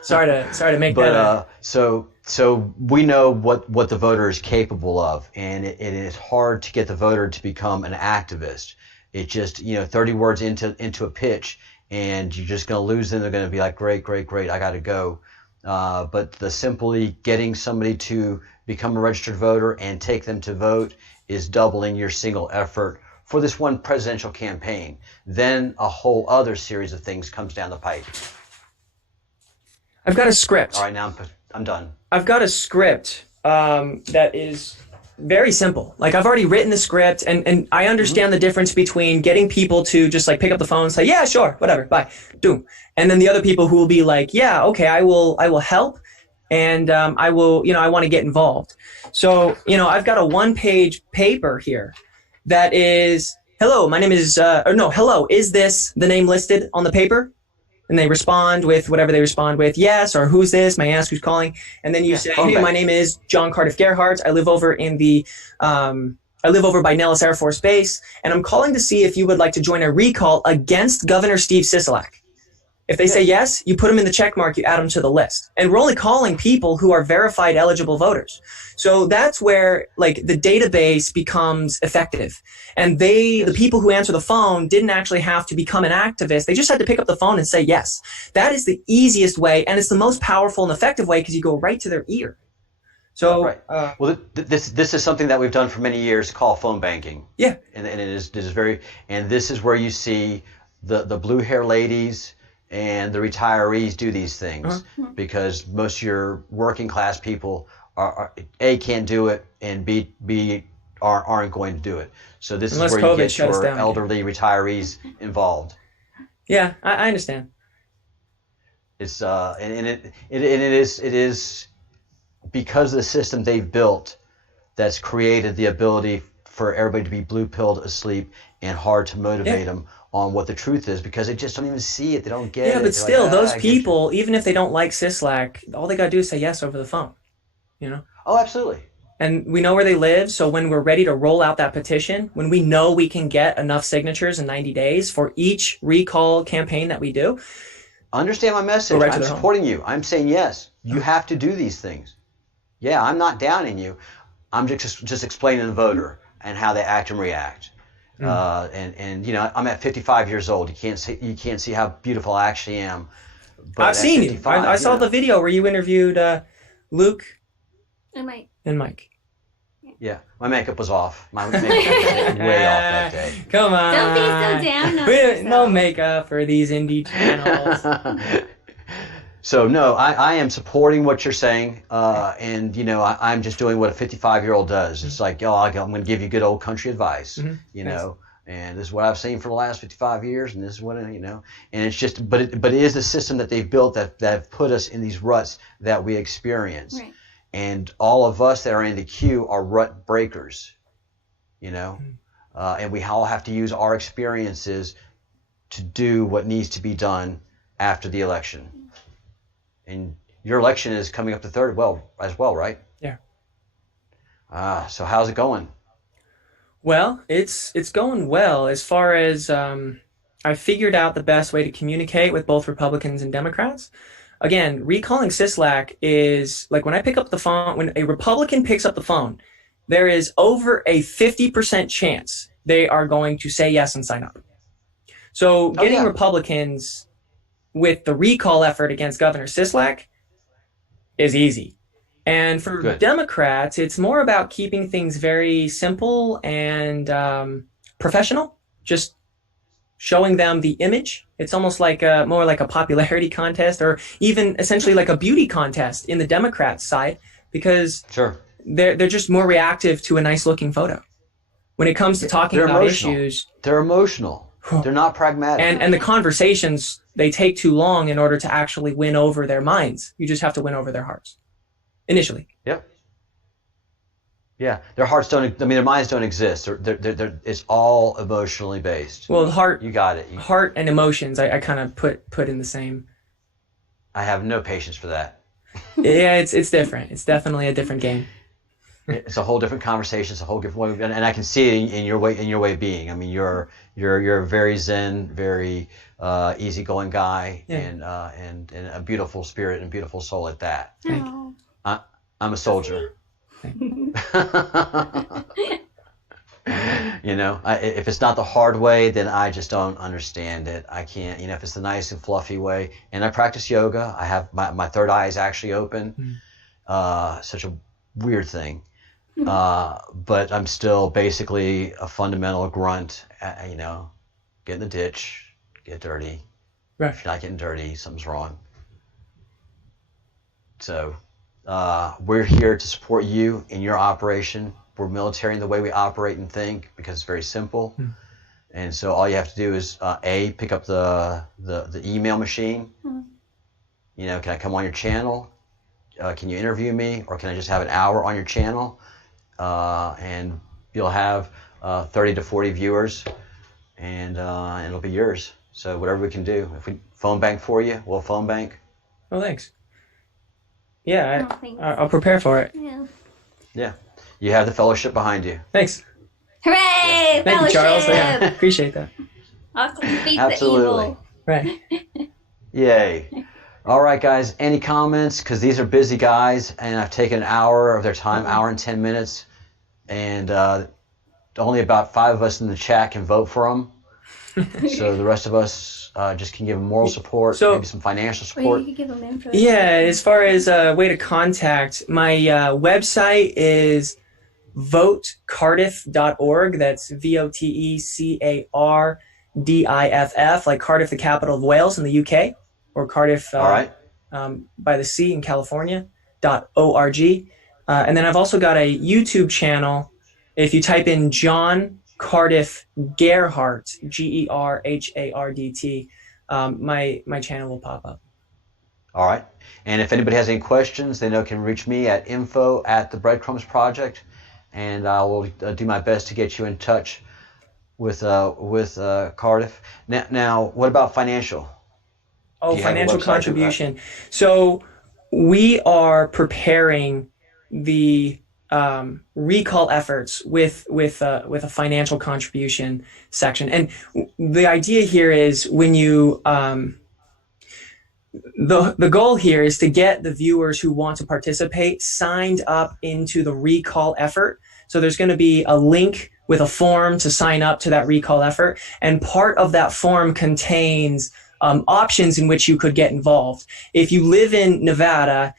Sorry to make that. So we know what the voter is capable of, and it is hard to get the voter to become an activist. It just 30 words into a pitch, and you're just going to lose them. They're going to be like, great, I got to go. But the simply getting somebody to become a registered voter and take them to vote is doubling your single effort for this one presidential campaign. Then a whole other series of things comes down the pipe. I've got a script. All right, now I'm done. I've got a script that is very simple. Like I've already written the script, and I understand the difference between getting people to just like pick up the phone and say, yeah, sure, whatever, bye, doom. And then the other people who will be like, yeah, okay, I will help, and I will, I want to get involved. So, I've got a 1-page paper here that is, hello, my name is, hello, is this the name listed on the paper? And they respond with whatever they respond with, yes, or who's this? May I ask who's calling? And then you say, hey, my name is John Cardiff Gerhardt. I live over in by Nellis Air Force Base, and I'm calling to see if you would like to join a recall against Governor Steve Sisolak. If they say yes, you put them in the check mark, you add them to the list. And we're only calling people who are verified eligible voters. So that's where like the database becomes effective. And the people who answer the phone didn't actually have to become an activist. They just had to pick up the phone and say yes. That is the easiest way, and it's the most powerful and effective way because you go right to their ear. So right. Well, this is something that we've done for many years called phone banking. Yeah. And it is very, and this is where you see the blue hair ladies and the retirees do these things because most of your working class people are A, can't do it, and B aren't going to do it. So this Unless is where COVID you get your down, elderly retirees involved. Yeah, I understand. It's it is because of the system they've built that's created the ability for everybody to be blue-pilled asleep and hard to motivate them on what the truth is because they just don't even see it. They don't get it. Yeah, but They're still, like, those people, even if they don't like Sisolak, all they got to do is say yes over the phone, Oh, absolutely. And we know where they live, so when we're ready to roll out that petition, when we know we can get enough signatures in 90 days for each recall campaign that we do. Understand my message. I'm supporting you. I'm saying yes. You have to do these things. Yeah, I'm not downing you. I'm just explaining the voter and how they act and react. And I'm at 55 years old. You can't see how beautiful I actually am. But I've seen you. I saw the video where you interviewed Luke and Mike. Yeah, my makeup was off. My makeup was way off that day. Come on. Don't be so down on yourself. No makeup for these indie channels. So no, I am supporting what you're saying, and I'm just doing what a 55-year-old does. It's like, I'm going to give you good old country advice, and this is what I've seen for the last 55 years, and this is what and it's just, but it is the system that they've built that have put us in these ruts that we experience, right. And all of us that are in the queue are rut breakers, and we all have to use our experiences to do what needs to be done after the election. And your election is coming up the third as well, right? Yeah. So how's it going? Well, it's going well as far as I figured out the best way to communicate with both Republicans and Democrats. Again, recalling Sisolak is like when I pick up the phone, when a Republican picks up the phone, there is over a 50% chance they are going to say yes and sign up. So getting Republicans with the recall effort against Governor Sisolak is easy. And for Democrats, it's more about keeping things very simple and professional, just showing them the image. It's almost like more like a popularity contest, or even essentially like a beauty contest in the Democrat side, because they're just more reactive to a nice looking photo. When it comes to talking about issues, they're emotional. They're not pragmatic. And the conversations, they take too long in order to actually win over their minds. You just have to win over their hearts initially. Yep. Yeah, their minds don't exist. It's all emotionally based. Well, the heart, you got it. Heart and emotions, I kind of put in the same. I have no patience for that. Yeah, it's different. It's definitely a different game. It's a whole different conversation. It's a whole different way, and I can see it in your way of being. I mean, you're a very zen, very easygoing guy, and a beautiful spirit and a beautiful soul at that. I'm a soldier. You know, if it's not the hard way, then I just don't understand it. I can't, if it's the nice and fluffy way. And I practice yoga. I have my third eye is actually open. Such a weird thing. But I'm still basically a fundamental grunt. Get in the ditch, get dirty. Right. If you're not getting dirty, something's wrong. So we're here to support you in your operation. We're military in the way we operate and think because it's very simple. And so all you have to do is pick up the email machine. Can I come on your channel? Can you interview me, or can I just have an hour on your channel? And you'll have 30 to 40 viewers, and it'll be yours. So whatever we can do. If we phone bank for you, we'll phone bank. Oh, thanks. Yeah, I'll prepare for it. Yeah. You have the fellowship behind you. Thanks. Hooray! Thank you, Charles. Yeah, appreciate that. Awesome. Defeat Absolutely. the evil. Right. Yay. All right, guys. Any comments? Because these are busy guys, and I've taken an hour of their time, hour and 10 minutes, and only about 5 of us in the chat can vote for them. So the rest of us just can give them moral support, maybe some financial support. You could give them info. Yeah, as far as a way to contact, my website is votecardiff.org. That's VOTECARDIFF, like Cardiff, the capital of Wales in the UK, or Cardiff by the sea in California, .org. And then I've also got a YouTube channel. If you type in John Cardiff Gerhardt, GERHARDT, my channel will pop up. All right. And if anybody has any questions, they can reach me at info@the Breadcrumbs Project, and I will do my best to get you in touch with Cardiff. Now, what about financial? Oh, financial contribution. So we are preparing the recall efforts with a financial contribution section, and the idea here is when you the goal here is to get the viewers who want to participate signed up into the recall effort. So there's going to be a link with a form to sign up to that recall effort, and part of that form contains options in which you could get involved. If you live in Nevada,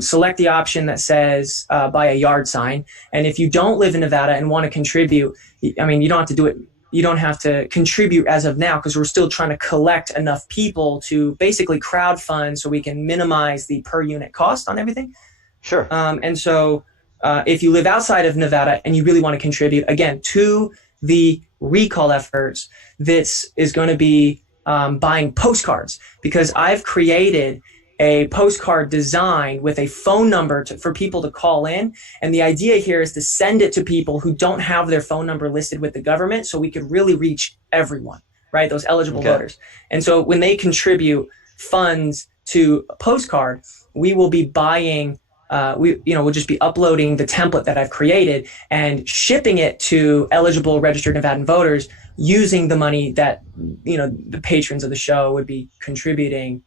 select the option that says buy a yard sign. And if you don't live in Nevada and want to contribute, you don't have to do it. You don't have to contribute as of now, because we're still trying to collect enough people to basically crowdfund so we can minimize the per unit cost on everything. Sure. And so if you live outside of Nevada and you really want to contribute, again, to the recall efforts, this is going to be buying postcards, because I've created a postcard design with a phone number for people to call in. And the idea here is to send it to people who don't have their phone number listed with the government, so we could really reach everyone, right? Those eligible voters. And so when they contribute funds to a postcard, we will be buying, we'll just be uploading the template that I've created and shipping it to eligible registered Nevadan voters using the money that, the patrons of the show would be contributing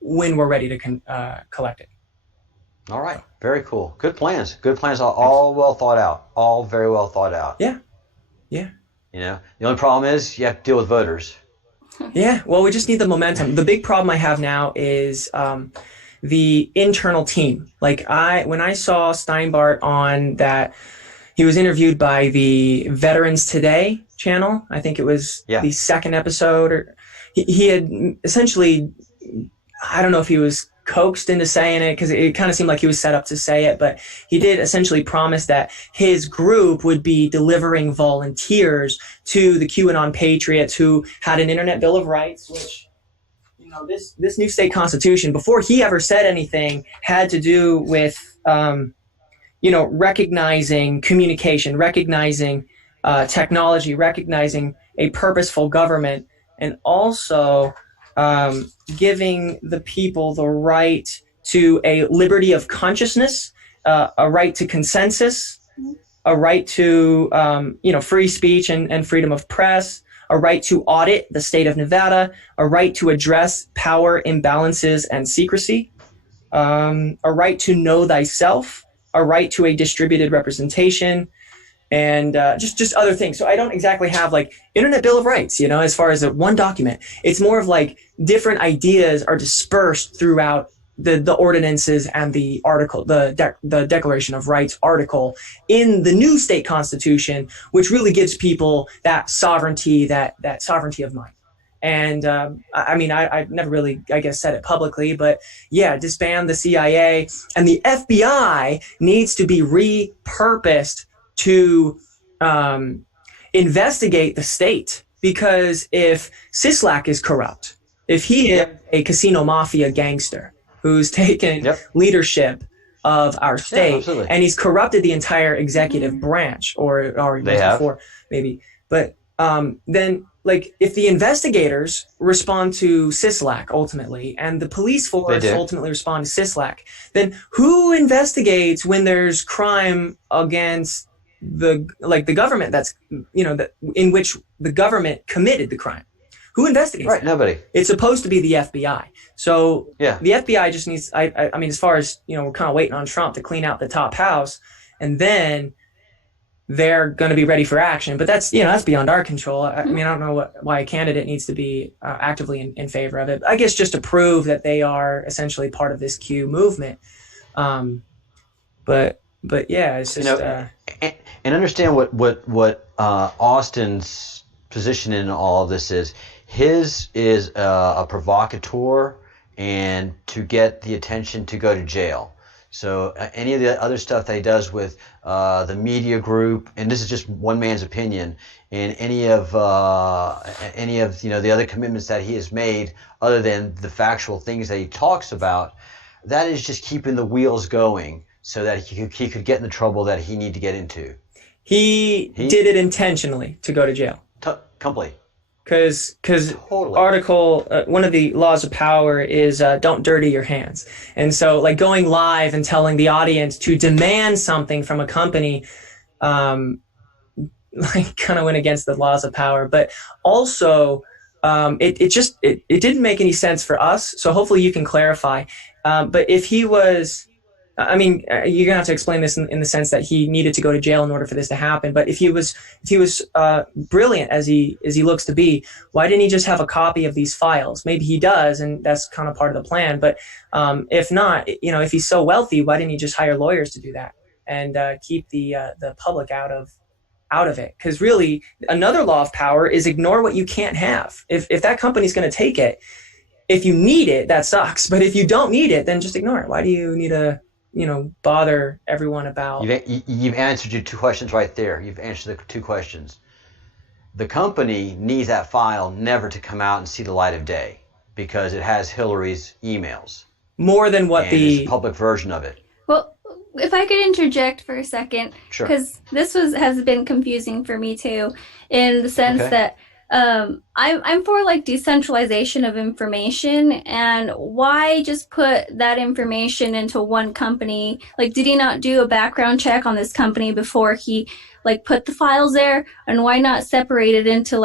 when we're ready to collect it. All right. Very cool. Good plans. Good plans. All well thought out. All very well thought out. Yeah. Yeah. The only problem is you have to deal with voters. Yeah. Well, we just need the momentum. The big problem I have now is the internal team. Like when I saw Steinbart on that, he was interviewed by the Veterans Today channel. I think it was the second episode, or he had essentially, I don't know if he was coaxed into saying it because it kind of seemed like he was set up to say it, but he did essentially promise that his group would be delivering volunteers to the QAnon patriots who had an Internet Bill of Rights, which, this new state constitution, before he ever said anything, had to do with, recognizing communication, recognizing technology, recognizing a purposeful government, and also giving the people the right to a liberty of consciousness, a right to consensus, a right to free speech and freedom of press, a right to audit the state of Nevada, a right to address power imbalances and secrecy, a right to know thyself, a right to a distributed representation, and just other things. So I don't exactly have like Internet Bill of Rights, as far as one document. It's more of like different ideas are dispersed throughout the ordinances and the article, the Declaration of Rights article in the new state constitution, which really gives people that sovereignty, that sovereignty of mind. And I've never really, I guess, said it publicly, but yeah, disband the CIA, and the FBI needs to be repurposed to investigate the state, because if Sislak is corrupt, if he is a casino mafia gangster who's taken leadership of our state, and he's corrupted the entire executive branch, or before maybe, but then like if the investigators respond to Sislak ultimately, and the police force ultimately respond to Sislak, then who investigates when there's crime against the government that's in which the government committed the crime? Who investigates that? Nobody. It's supposed to be the FBI. So the FBI just needs, I mean, as far as, we're kind of waiting on Trump to clean out the top house, and then they're going to be ready for action. But that's, that's beyond our control. I mean, I don't know why a candidate needs to be actively in favor of it. I guess just to prove that they are essentially part of this Q movement. But yeah, it's just... and understand what Austin's position in all of this is. His is a provocateur and to get the attention to go to jail. So any of the other stuff that he does with the media group, and this is just one man's opinion, and any of the other commitments that he has made, other than the factual things that he talks about, that is just keeping the wheels going so that he could get in the trouble that he need to get into. He did it intentionally to go to jail. Completely. Because article, one of the laws of power is don't dirty your hands. And so like going live and telling the audience to demand something from a company, kind of went against the laws of power. But also, it didn't make any sense for us. So hopefully you can clarify. But if he was... I mean, you're gonna have to explain this in the sense that he needed to go to jail in order for this to happen. But if he was brilliant as he looks to be, why didn't he just have a copy of these files? Maybe he does, and that's kind of part of the plan. But if not, if he's so wealthy, why didn't he just hire lawyers to do that and keep the public out of it? Because really, another law of power is ignore what you can't have. If that company's going to take it, if you need it, that sucks. But if you don't need it, then just ignore it. Why do you need to bother everyone about... You've answered your two questions right there. You've answered the two questions. The company needs that file never to come out and see the light of day because it has Hillary's emails. More than what it's a public version of it. Well, if I could interject for a second, sure. Because this has been confusing for me too, in the sense that I'm for like decentralization of information, and why just put that information into one company? Like, did he not do a background check on this company before he like put the files there? And why not separate it into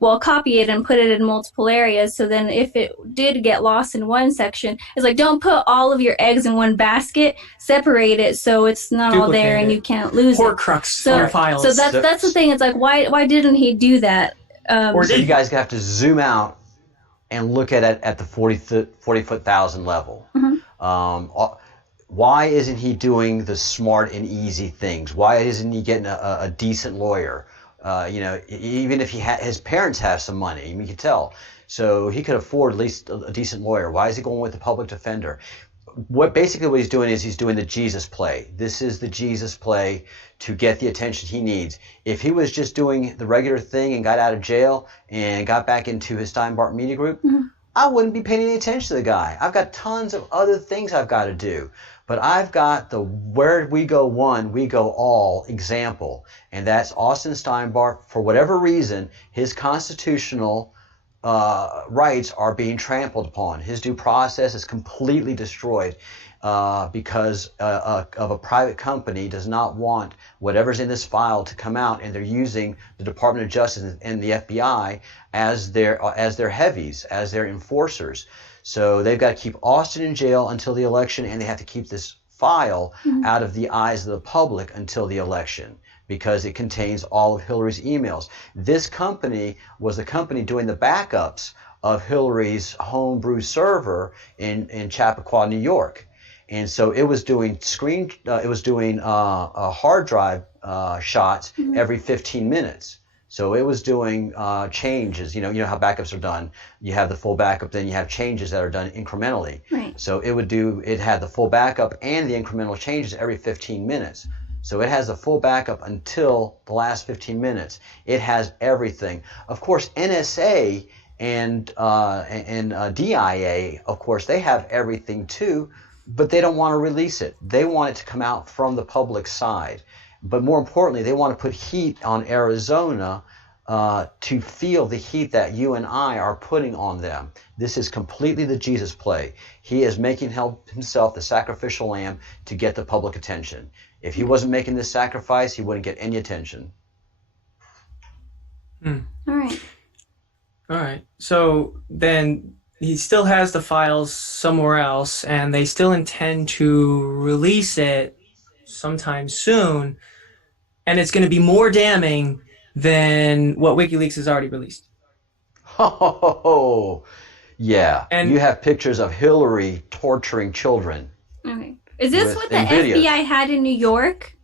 well, copy it and put it in multiple areas, so then if it did get lost in one section, it's like, don't put all of your eggs in one basket, separate it so it's not all there and you can't lose it. Horcrux on files. So that's the thing. It's like, why didn't he do that? Or so you guys have to zoom out and look at it at the 40-foot thousand level. Mm-hmm. Why isn't he doing the smart and easy things? Why isn't he getting a decent lawyer? Even if his parents have some money, you can tell. So he could afford at least a decent lawyer. Why is he going with the public defender? What he's doing is he's doing the Jesus play. This is the Jesus play to get the attention he needs. If he was just doing the regular thing and got out of jail and got back into his Steinbart media group, mm-hmm. I wouldn't be paying any attention to the guy. I've got tons of other things I've got to do. But I've got the where we go one, we go all example. And that's Austin Steinbart. For whatever reason, his constitutional rights are being trampled upon. His due process is completely destroyed because of a private company does not want whatever's in this file to come out, and they're using the Department of Justice and the FBI as their heavies, as their enforcers. So they've got to keep Austin in jail until the election, and they have to keep this file mm-hmm. out of the eyes of the public until the election, because it contains all of Hillary's emails. This company was the company doing the backups of Hillary's homebrew server in Chappaqua, New York. And so it was doing hard drive shots mm-hmm. every 15 minutes. So it was doing changes. You know how backups are done. You have the full backup, then you have changes that are done incrementally. Right. So it had the full backup and the incremental changes every 15 minutes. So it has the full backup until the last 15 minutes. It has everything. Of course, NSA and DIA, of course, they have everything too, but they don't want to release it. They want it to come out from the public side. But more importantly, they want to put heat on Arizona to feel the heat that you and I are putting on them. This is completely the Jesus play. He is making himself the sacrificial lamb to get the public attention. If he wasn't making this sacrifice, he wouldn't get any attention. All right. All right. So then he still has the files somewhere else, and they still intend to release it sometime soon, and it's going to be more damning than what WikiLeaks has already released. Oh, yeah. And you have pictures of Hillary torturing children. Okay. Is this what the FBI had in New York?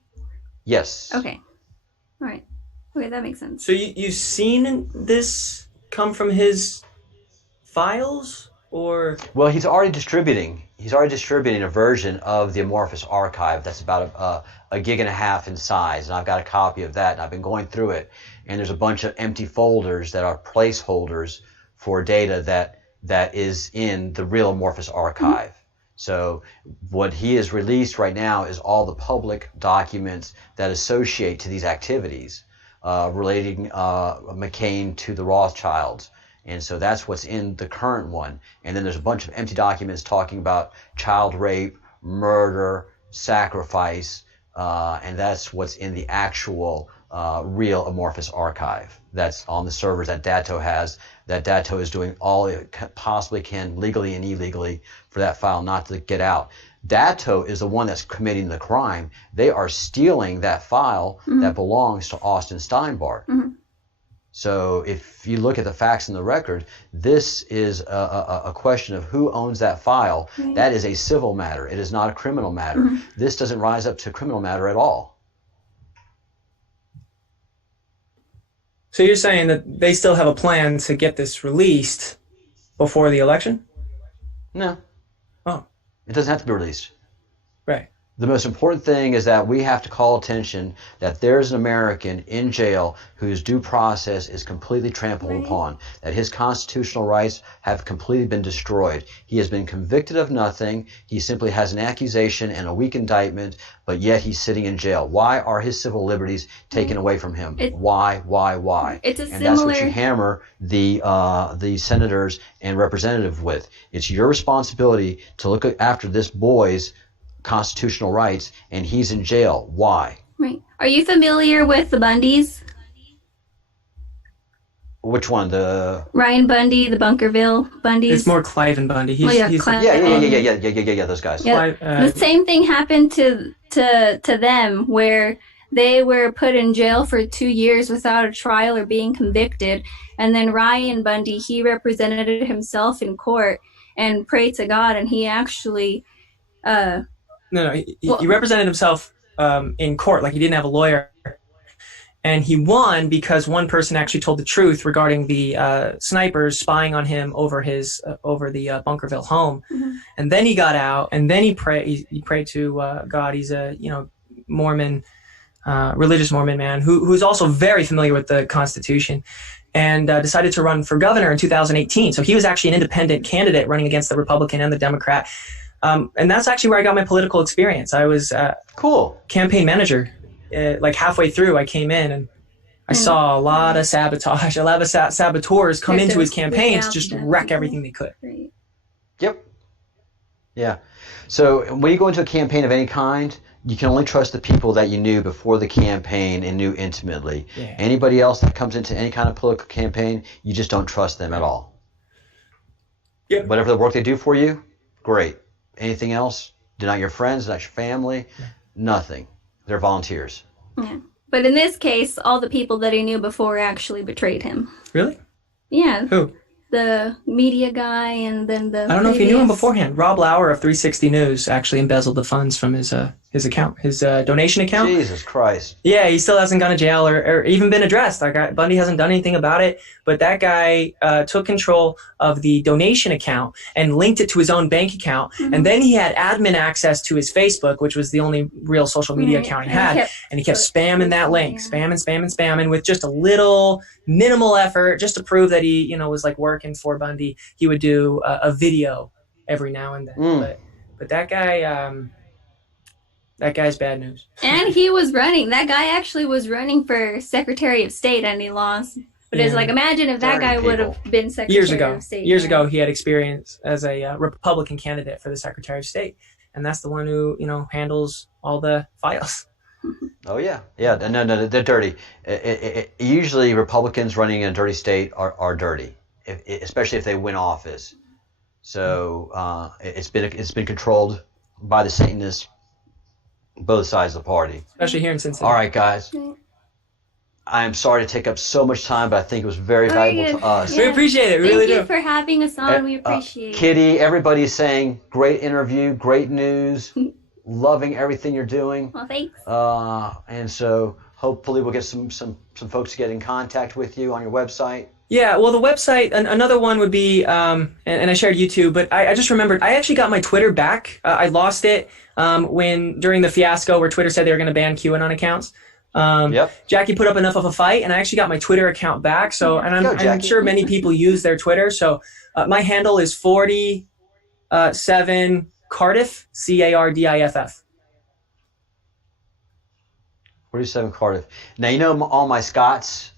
Yes. Okay. All right. Okay, that makes sense. So you've seen this come from his files, or? Well, he's already distributing a version of the amorphous archive that's about a gig and a half in size, and I've got a copy of that, and I've been going through it, and there's a bunch of empty folders that are placeholders for data that is in the real amorphous archive. Mm-hmm. So what he has released right now is all the public documents that associate to these activities relating McCain to the Rothschilds. And so that's what's in the current one. And then there's a bunch of empty documents talking about child rape, murder, sacrifice, and that's what's in the actual real amorphous archive that's on the servers that Datto has, that Datto is doing all it possibly can legally and illegally for that file not to get out. Datto is the one that's committing the crime. They are stealing that file mm-hmm. that belongs to Austin Steinbart. Mm-hmm. So if you look at the facts in the record, this is a question of who owns that file. Right. That is a civil matter. It is not a criminal matter. Mm-hmm. This doesn't rise up to a criminal matter at all. So you're saying that they still have a plan to get this released before the election? No. Oh. It doesn't have to be released. Right. The most important thing is that we have to call attention that there's an American in jail whose due process is completely trampled upon, that his constitutional rights have completely been destroyed. He has been convicted of nothing. He simply has an accusation and a weak indictment, but yet he's sitting in jail. Why are his civil liberties taken away from him? Why? It's a and similar... that's what you hammer the senators and representatives with. It's your responsibility to look after this boy's constitutional rights, and he's in jail. Why? Right. Are you familiar with the Bundys? Which one? The Ryan Bundy, the Bunkerville Bundys? It's more Clive and Bundy. He's yeah, those guys. Yeah. The same thing happened to them, where they were put in jail for 2 years without a trial or being convicted. And then Ryan Bundy, he represented himself in court and prayed to God, and he actually... He represented himself in court, like he didn't have a lawyer. And he won because one person actually told the truth regarding the snipers spying on him over the Bunkerville home. Mm-hmm. And then he got out, and then he prayed to God. He's a Mormon, religious Mormon man who's also very familiar with the Constitution, and decided to run for governor in 2018. So he was actually an independent candidate running against the Republican and the Democrat. And that's actually where I got my political experience. I was campaign manager. Like halfway through, I came in and I saw a lot of sabotage, a lot of saboteurs come into his campaign to just wreck everything they could. Yep. Yeah. So when you go into a campaign of any kind, you can only trust the people that you knew before the campaign and knew intimately. Yeah. Anybody else that comes into any kind of political campaign, you just don't trust them at all. Yep. Whatever the work they do for you, great. Anything else? They're not your friends, not your family, nothing. They're volunteers. Yeah. But in this case, all the people that he knew before actually betrayed him. Really? Yeah. Who? The media guy, and then the... I don't know if you knew him beforehand. Rob Lauer of 360 News actually embezzled the funds from his account, his donation account. Jesus Christ. Yeah, he still hasn't gone to jail or even been addressed. Like Bundy hasn't done anything about it, but that guy took control of the donation account and linked it to his own bank account, and then he had admin access to his Facebook, which was the only real social media account he had, and he kept spamming that link, spamming with just a little minimal effort just to prove that he, was like working for Bundy. He would do a video every now and then, but that guy. That guy's bad news. And he was running. That guy actually was running for Secretary of State, and he lost. But it's like, imagine if that guy would have been Secretary of State. Years ago, he had experience as a Republican candidate for the Secretary of State. And that's the one who, handles all the files. Oh, yeah. Yeah, no, they're dirty. Usually Republicans running in a dirty state are dirty, especially if they win office. So it's been controlled by the Satanists. Both sides of the party. Especially here in Cincinnati. All right, guys. I am sorry to take up so much time, but I think it was very valuable to us. Yeah. We appreciate it. We really do. Thank you for having us on. We appreciate it. Kitty, everybody's saying, great interview, great news, loving everything you're doing. Well, thanks. And so hopefully we'll get some folks to get in contact with you on your website. Yeah, well, the website, another one would be, and I shared YouTube, but I just remembered, I actually got my Twitter back. I lost it during the fiasco where Twitter said they were going to ban QAnon accounts. Jackie put up enough of a fight, and I actually got my Twitter account back. So, and I'm sure many people use their Twitter. So my handle is 47 Cardiff, Cardiff. 47 Cardiff. Now, all my Scots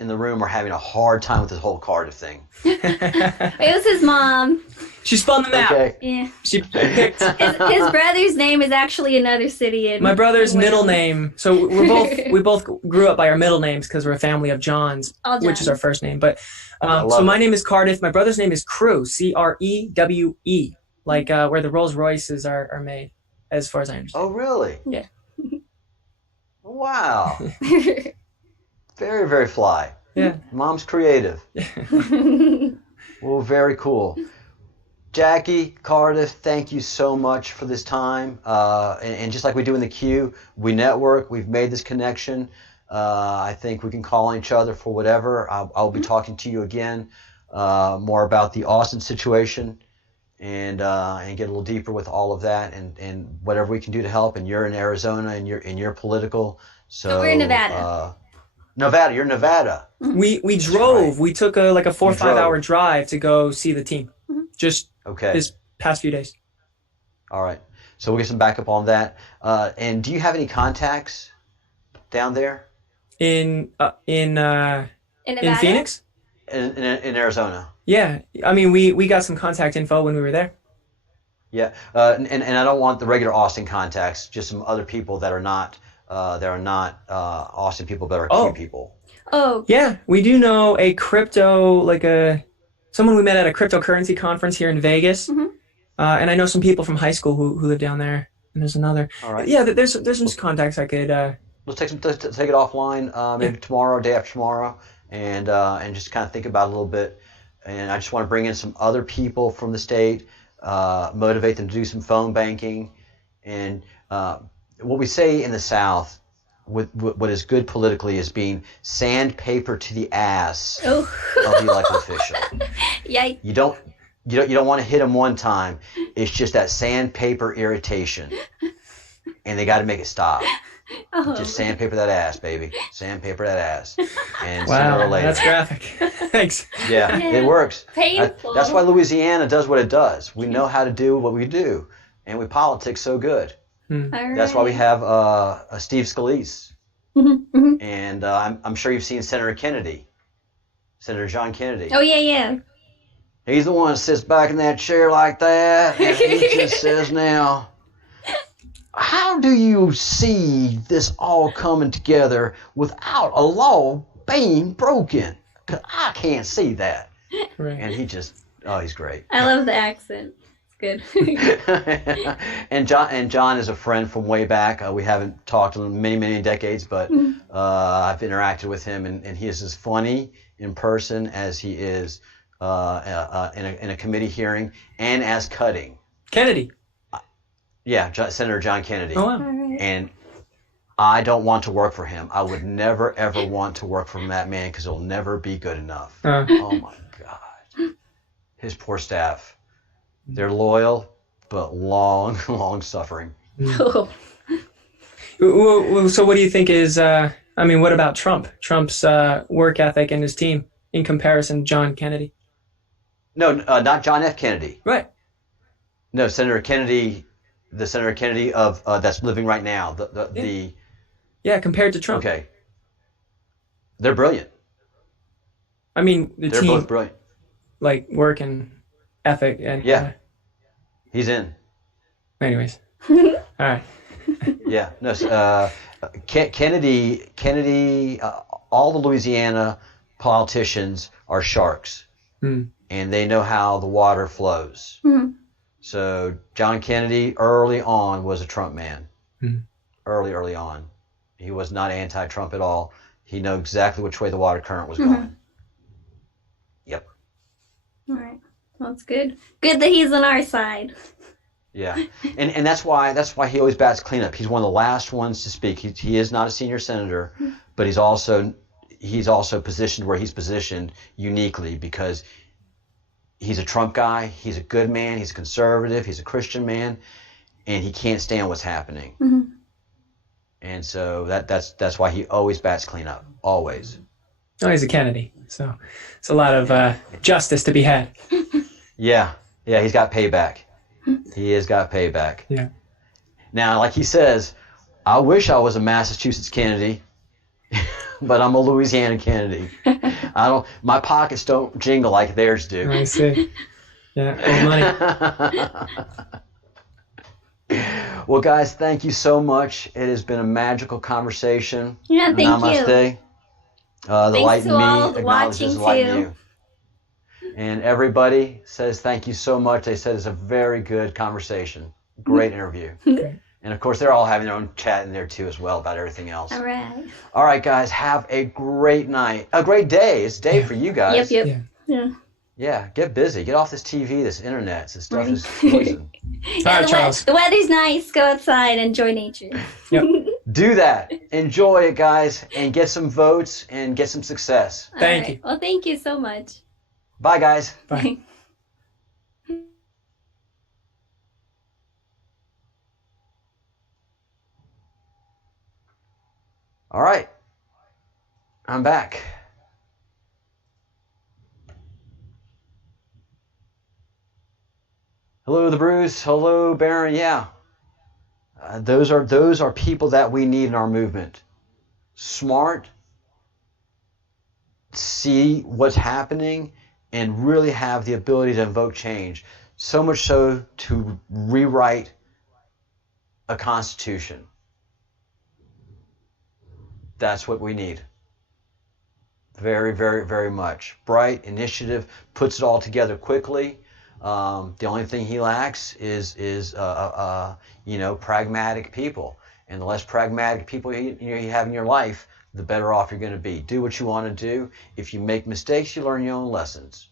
in the room are having a hard time with this whole Cardiff thing. It was his mom. She spun them out. Okay. Yeah. She picked. His brother's name is actually another city. My brother's middle name. So we both grew up by our middle names because we're a family of Johns, which is our first name. But so my name is Cardiff. My brother's name is Crewe, Crewe, like where the Rolls Royces are made, as far as I understand. Oh, really? Yeah. Wow. Very, very fly. Yeah. Mom's creative. Well, very cool. Jackie, Cardiff, thank you so much for this time. And just like we do in the queue, we network. We've made this connection. I think we can call on each other for whatever. I'll be talking to you again more about the Austin situation. and get a little deeper with all of that, and whatever we can do to help. And you're in Arizona, and you're political. So we're in Nevada. Nevada, you're in Nevada. We drove. Right. We took a 4 or 5 hour drive to go see the team. Just this past few days. All right. So we'll get some backup on that. And do you have any contacts down there? In Phoenix? In Arizona. Yeah. I mean, we got some contact info when we were there. Yeah. And I don't want the regular Austin contacts, just some other people that are not Austin people, but are Q people. Oh. Yeah. We do know a crypto, someone we met at a cryptocurrency conference here in Vegas. And I know some people from high school who live down there. And there's another. All right. Yeah, there's some contacts I could. Let's take it offline, maybe tomorrow, day after tomorrow, and just kind of think about it a little bit. And I just want to bring in some other people from the state, motivate them to do some phone banking, and what we say in the South, what is good politically is being sandpaper to the ass of the elected official. Yikes. You don't want to hit them one time. It's just that sandpaper irritation, and they got to make it stop. Just sandpaper that ass, baby. Sandpaper that ass. And sooner or later. That's graphic. Thanks. Yeah, it works. Painful. That's why Louisiana does what it does. We know how to do what we do, and we politics so good. That's why we have Steve Scalise. And I'm sure you've seen Senator Kennedy, Senator John Kennedy. Oh, yeah. He's the one that sits back in that chair like that, and he just says, now, how do you see this all coming together without a law being broken? Because I can't see that. Right. And he just, he's great. I love the accent. It's good. And John is a friend from way back. We haven't talked in many, many decades, but I've interacted with him, and he is as funny in person as he is in a committee hearing, and as cutting. Kennedy. Yeah, Senator John Kennedy. Oh, wow. And I don't want to work for him. I would never, ever want to work for that man because he'll never be good enough. Oh, my God. His poor staff. They're loyal, but long suffering. So what do you think is, what about Trump? Trump's work ethic and his team in comparison to John Kennedy? No, not John F. Kennedy. Right. No, Senator Kennedy... The Senator Kennedy of that's living right now. Yeah, compared to Trump. Okay. They're brilliant. I mean, they're team, both brilliant. Like work and ethic and he's in. Anyways, all right. Yeah, no. Kennedy. All the Louisiana politicians are sharks, and they know how the water flows. So John Kennedy early on was a Trump man. Early on. He was not anti-Trump at all. He knew exactly which way the water current was going. Yep. All right. Well, it's good. Good that he's on our side. Yeah. And that's why he always bats cleanup. He's one of the last ones to speak. He is not a senior senator, but he's also positioned where he's positioned uniquely because he's a Trump guy. He's a good man. He's a conservative. He's a Christian man, and he can't stand what's happening. And so that's why he always bats cleanup. Always. Oh, he's a Kennedy, so it's a lot of justice to be had. Yeah. He's got payback. He has got payback. Yeah. Now, like he says, I wish I was a Massachusetts Kennedy, but I'm a Louisiana Kennedy. My pockets don't jingle like theirs do. I see. Yeah, money. Well, guys, thank you so much. It has been a magical conversation. Yeah, thank Namaste. you. The Thanks light to in me all acknowledges the light in you. And everybody says thank you so much. They said it's a very good conversation. Great interview. And of course, they're all having their own chat in there too as well about everything else. All right. All right, guys, have a great night. A great day. It's a day for you guys. Yep. Yeah, get busy. Get off this TV, this internet. This stuff is poison. Yeah, the weather's nice. Go outside, enjoy nature. Yep. Do that. Enjoy it, guys, and get some votes and get some success. Thank you. Well, thank you so much. Bye, guys. Bye. All right. I'm back. Hello, the Bruce. Hello, Baron. Yeah. Those are people that we need in our movement. Smart, see what's happening, and really have the ability to invoke change. So much so to rewrite a constitution. That's what we need. Very, very, very much. Bright, initiative, puts it all together quickly. The only thing he lacks is pragmatic people. And the less pragmatic people you have in your life, the better off you're going to be. Do what you want to do. If you make mistakes, you learn your own lessons.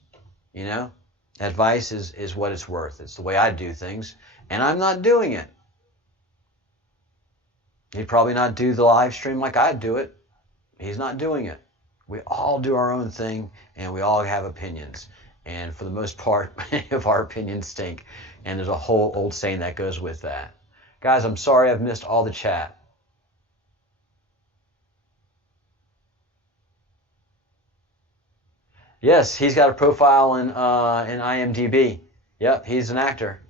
Advice is what it's worth. It's the way I do things, and I'm not doing it. He'd probably not do the live stream like I'd do it. He's not doing it. We all do our own thing, and we all have opinions. And for the most part, many of our opinions stink. And there's a whole old saying that goes with that. Guys, I'm sorry I've missed all the chat. Yes, he's got a profile in IMDb. Yep, he's an actor.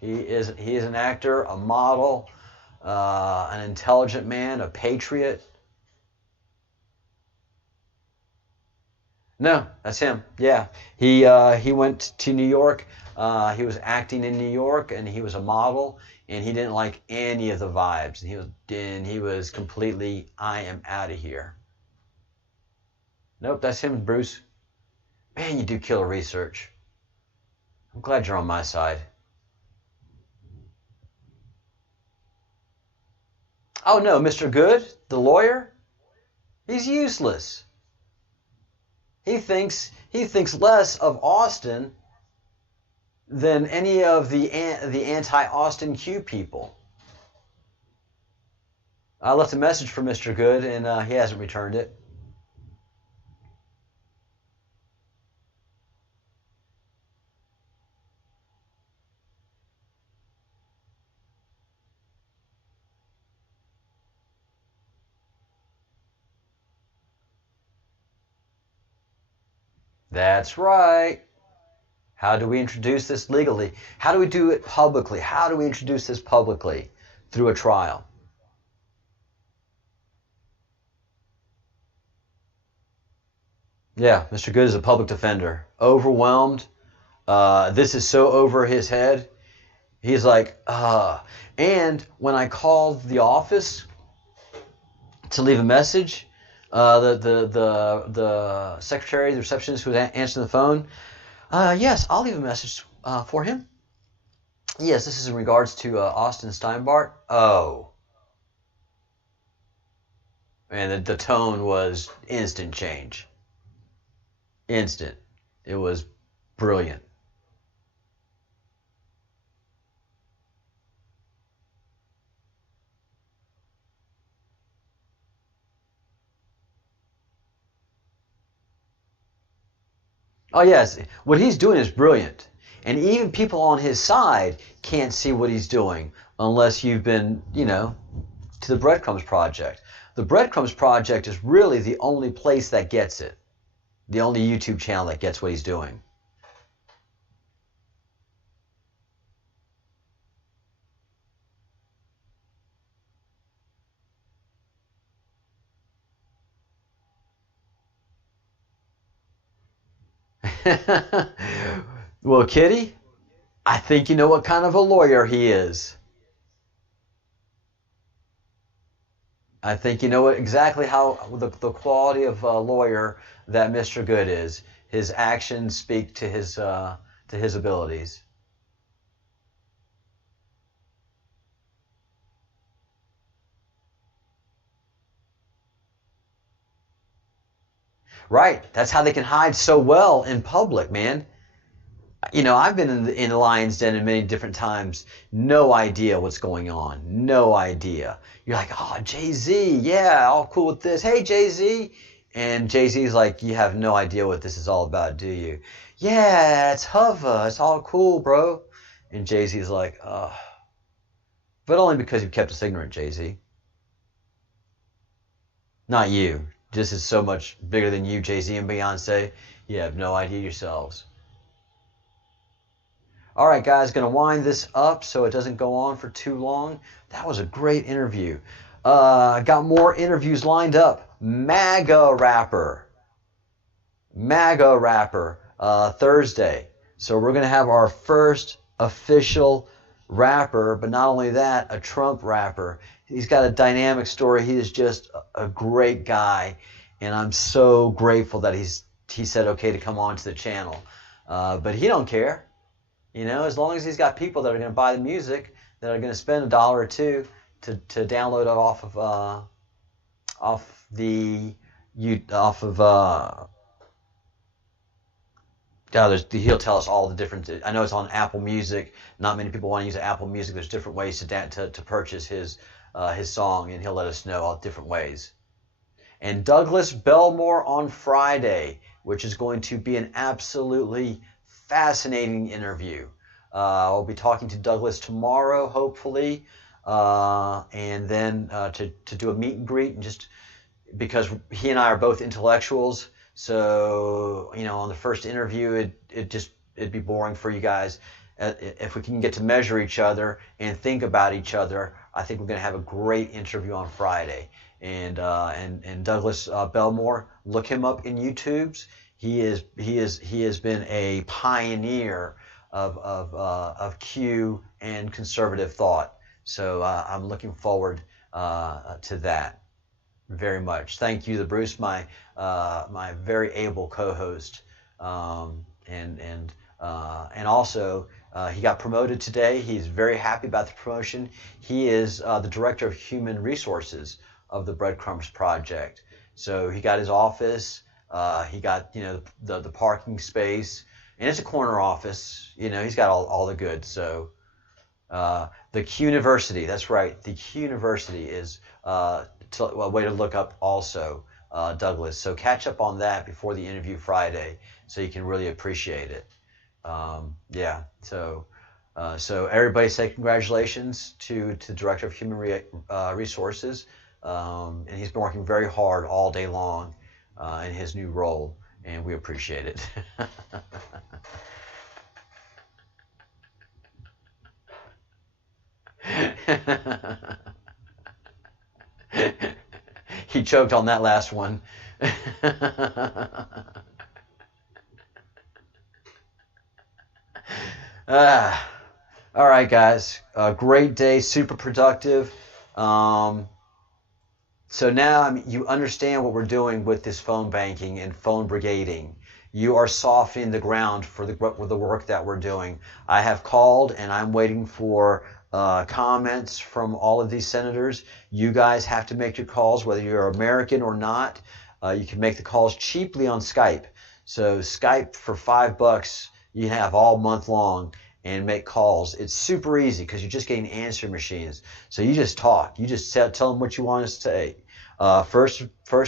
He is an actor, a model, an intelligent man, a patriot. No, that's him. Yeah, he went to New York. He was acting in New York, and he was a model, and he didn't like any of the vibes. And he was completely, I am out of here. Nope, that's him, Bruce. Man, you do killer research. I'm glad you're on my side. Oh no, Mr. Good, the lawyer, he's useless. He thinks less of Austin than any of the anti-Austin Q people. I left a message for Mr. Good, and he hasn't returned it. That's right. How do we introduce this legally? How do we do it publicly? How do we introduce this publicly? Through a trial. Yeah, Mr. Good is a public defender. Overwhelmed. This is so over his head. He's like, And when I called the office to leave a message, the secretary, the receptionist who was answering the phone, yes, I'll leave a message for him. Yes, this is in regards to Austin Steinbart. Oh. And the tone was instant change. Instant. It was brilliant. Oh yes, what he's doing is brilliant. And even people on his side can't see what he's doing unless you've been, to the Breadcrumbs Project. The Breadcrumbs Project is really the only place that gets it. The only YouTube channel that gets what he's doing. Well, Kitty, I think you know what kind of a lawyer he is. I think you know exactly how the quality of a lawyer that Mr. Good is. His actions speak to his abilities. Right. That's how they can hide so well in public, man. I've been in the Lion's Den many different times. No idea what's going on. No idea. You're like, oh, Jay-Z, yeah, all cool with this. Hey, Jay-Z. And Jay-Z's like, you have no idea what this is all about, do you? Yeah, it's Hova. It's all cool, bro. And Jay-Z's like, oh. But only because you've kept us ignorant, Jay-Z. Not you. This is so much bigger than you, Jay-Z and Beyonce. You have no idea yourselves. All right, guys, going to wind this up so it doesn't go on for too long. That was a great interview. Got more interviews lined up. MAGA rapper, Thursday. So we're going to have our first official rapper, but not only that, a Trump rapper. He's got a dynamic story. He is just a great guy, and I'm so grateful that he said okay to come on to the channel. But he don't care, you know, as long as he's got people that are going to buy the music, that are going to spend $1 or $2 to download it off he'll tell us all the different. I know it's on Apple Music. Not many people want to use Apple Music. There's different ways to purchase his song, and he'll let us know all different ways. And Douglas Belmore on Friday, which is going to be an absolutely fascinating interview. I'll be talking to Douglas tomorrow, hopefully, and then to do a meet and greet, and just because he and I are both intellectuals. So, you know, on the first interview, it'd be boring for you guys. If we can get to measure each other and think about each other, I think we're going to have a great interview on Friday. And Douglas Belmore, look him up in YouTube's. He has been a pioneer of Q and conservative thought. So I'm looking forward to that very much. Thank you to Bruce, my very able co-host, and also he got promoted today. He's very happy about the promotion. He is the director of human resources of the Breadcrumbs project. So he got his office. He got, you know, the parking space, and it's a corner office. You know, he's got all the goods. So the Q University, that's right. The Q University is a way to look up also, Douglas. So catch up on that before the interview Friday, so you can really appreciate it. Yeah. So everybody say congratulations to the Director of Human Resources, and he's been working very hard all day long in his new role, and we appreciate it. He choked on that last one. All right, guys. Great day, super productive. So now you understand what we're doing with this phone banking and phone brigading. You are softening the ground for the work that we're doing. I have called, and I'm waiting for comments from all of these senators. You guys have to make your calls, whether you're American or not. You can make the calls cheaply on Skype. So Skype for $5, you have all month long and make calls. It's super easy because you're just getting answer machines. So you just talk. You just tell them what you want to say. First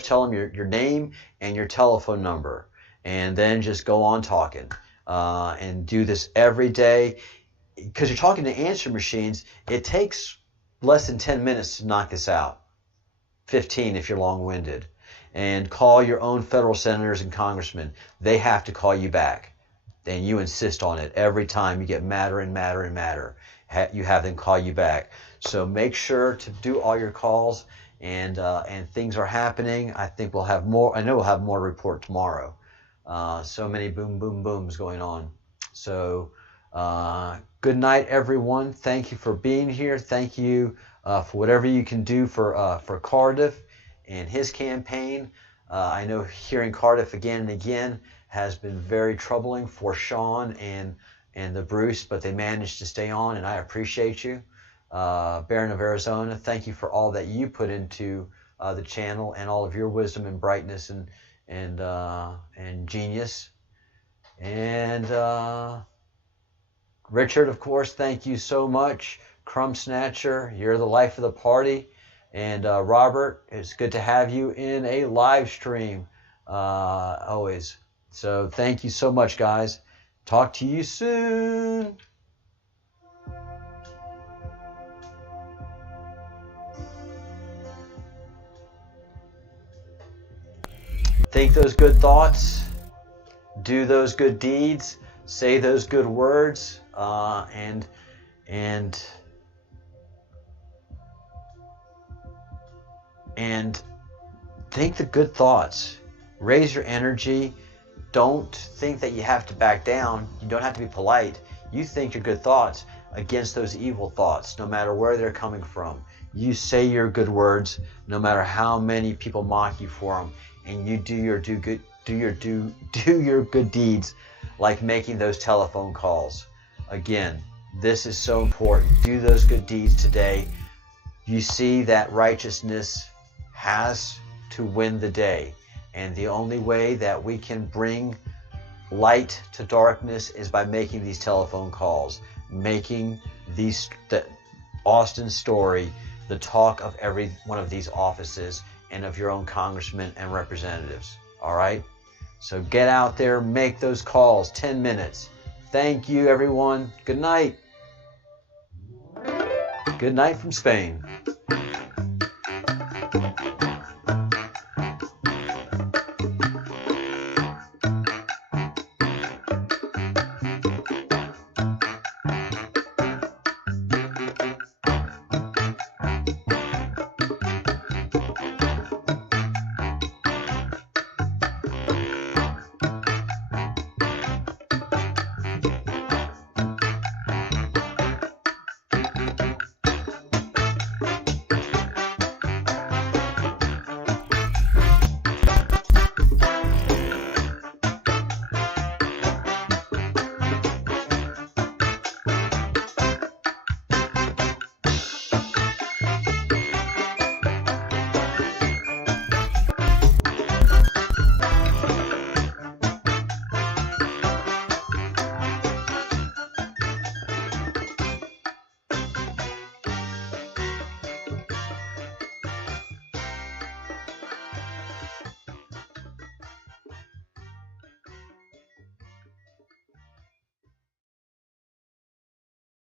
tell them your name and your telephone number, and then just go on talking. And do this every day. Because you're talking to answer machines, it takes less than 10 minutes to knock this out. 15 if you're long-winded. And call your own federal senators and congressmen. They have to call you back. And you insist on it every time. You get madder and madder and madder. You have them call you back. So make sure to do all your calls, and things are happening. I think we'll have more. I know we'll have more to report tomorrow. So many boom, boom, booms going on. So good night, everyone. Thank you for being here. Thank you for whatever you can do for Cardiff and his campaign. I know hearing Cardiff again and again has been very troubling for Sean and the Bruce, but they managed to stay on, and I appreciate you. Baron of Arizona, thank you for all that you put into the channel and all of your wisdom and brightness and genius. And Richard, of course, thank you so much. Crumb Snatcher, you're the life of the party. And Robert, it's good to have you in a live stream always. So thank you so much, guys. Talk to you soon. think those good thoughts, do those good deeds, say those good words, and think the good thoughts. Raise your energy. Don't think that you have to back down. You don't have to be polite. You think your good thoughts against those evil thoughts, no matter where they're coming from. You say your good words, no matter how many people mock you for them, and you do your good deeds, like making those telephone calls. Again, this is so important. Do those good deeds today. You see that righteousness has to win the day, and the only way that we can bring light to darkness is by making these telephone calls, making the Austin story the talk of every one of these offices and of your own congressmen and representatives. All right? So get out there, make those calls. 10 minutes. Thank you, everyone. Good night. Good night from Spain.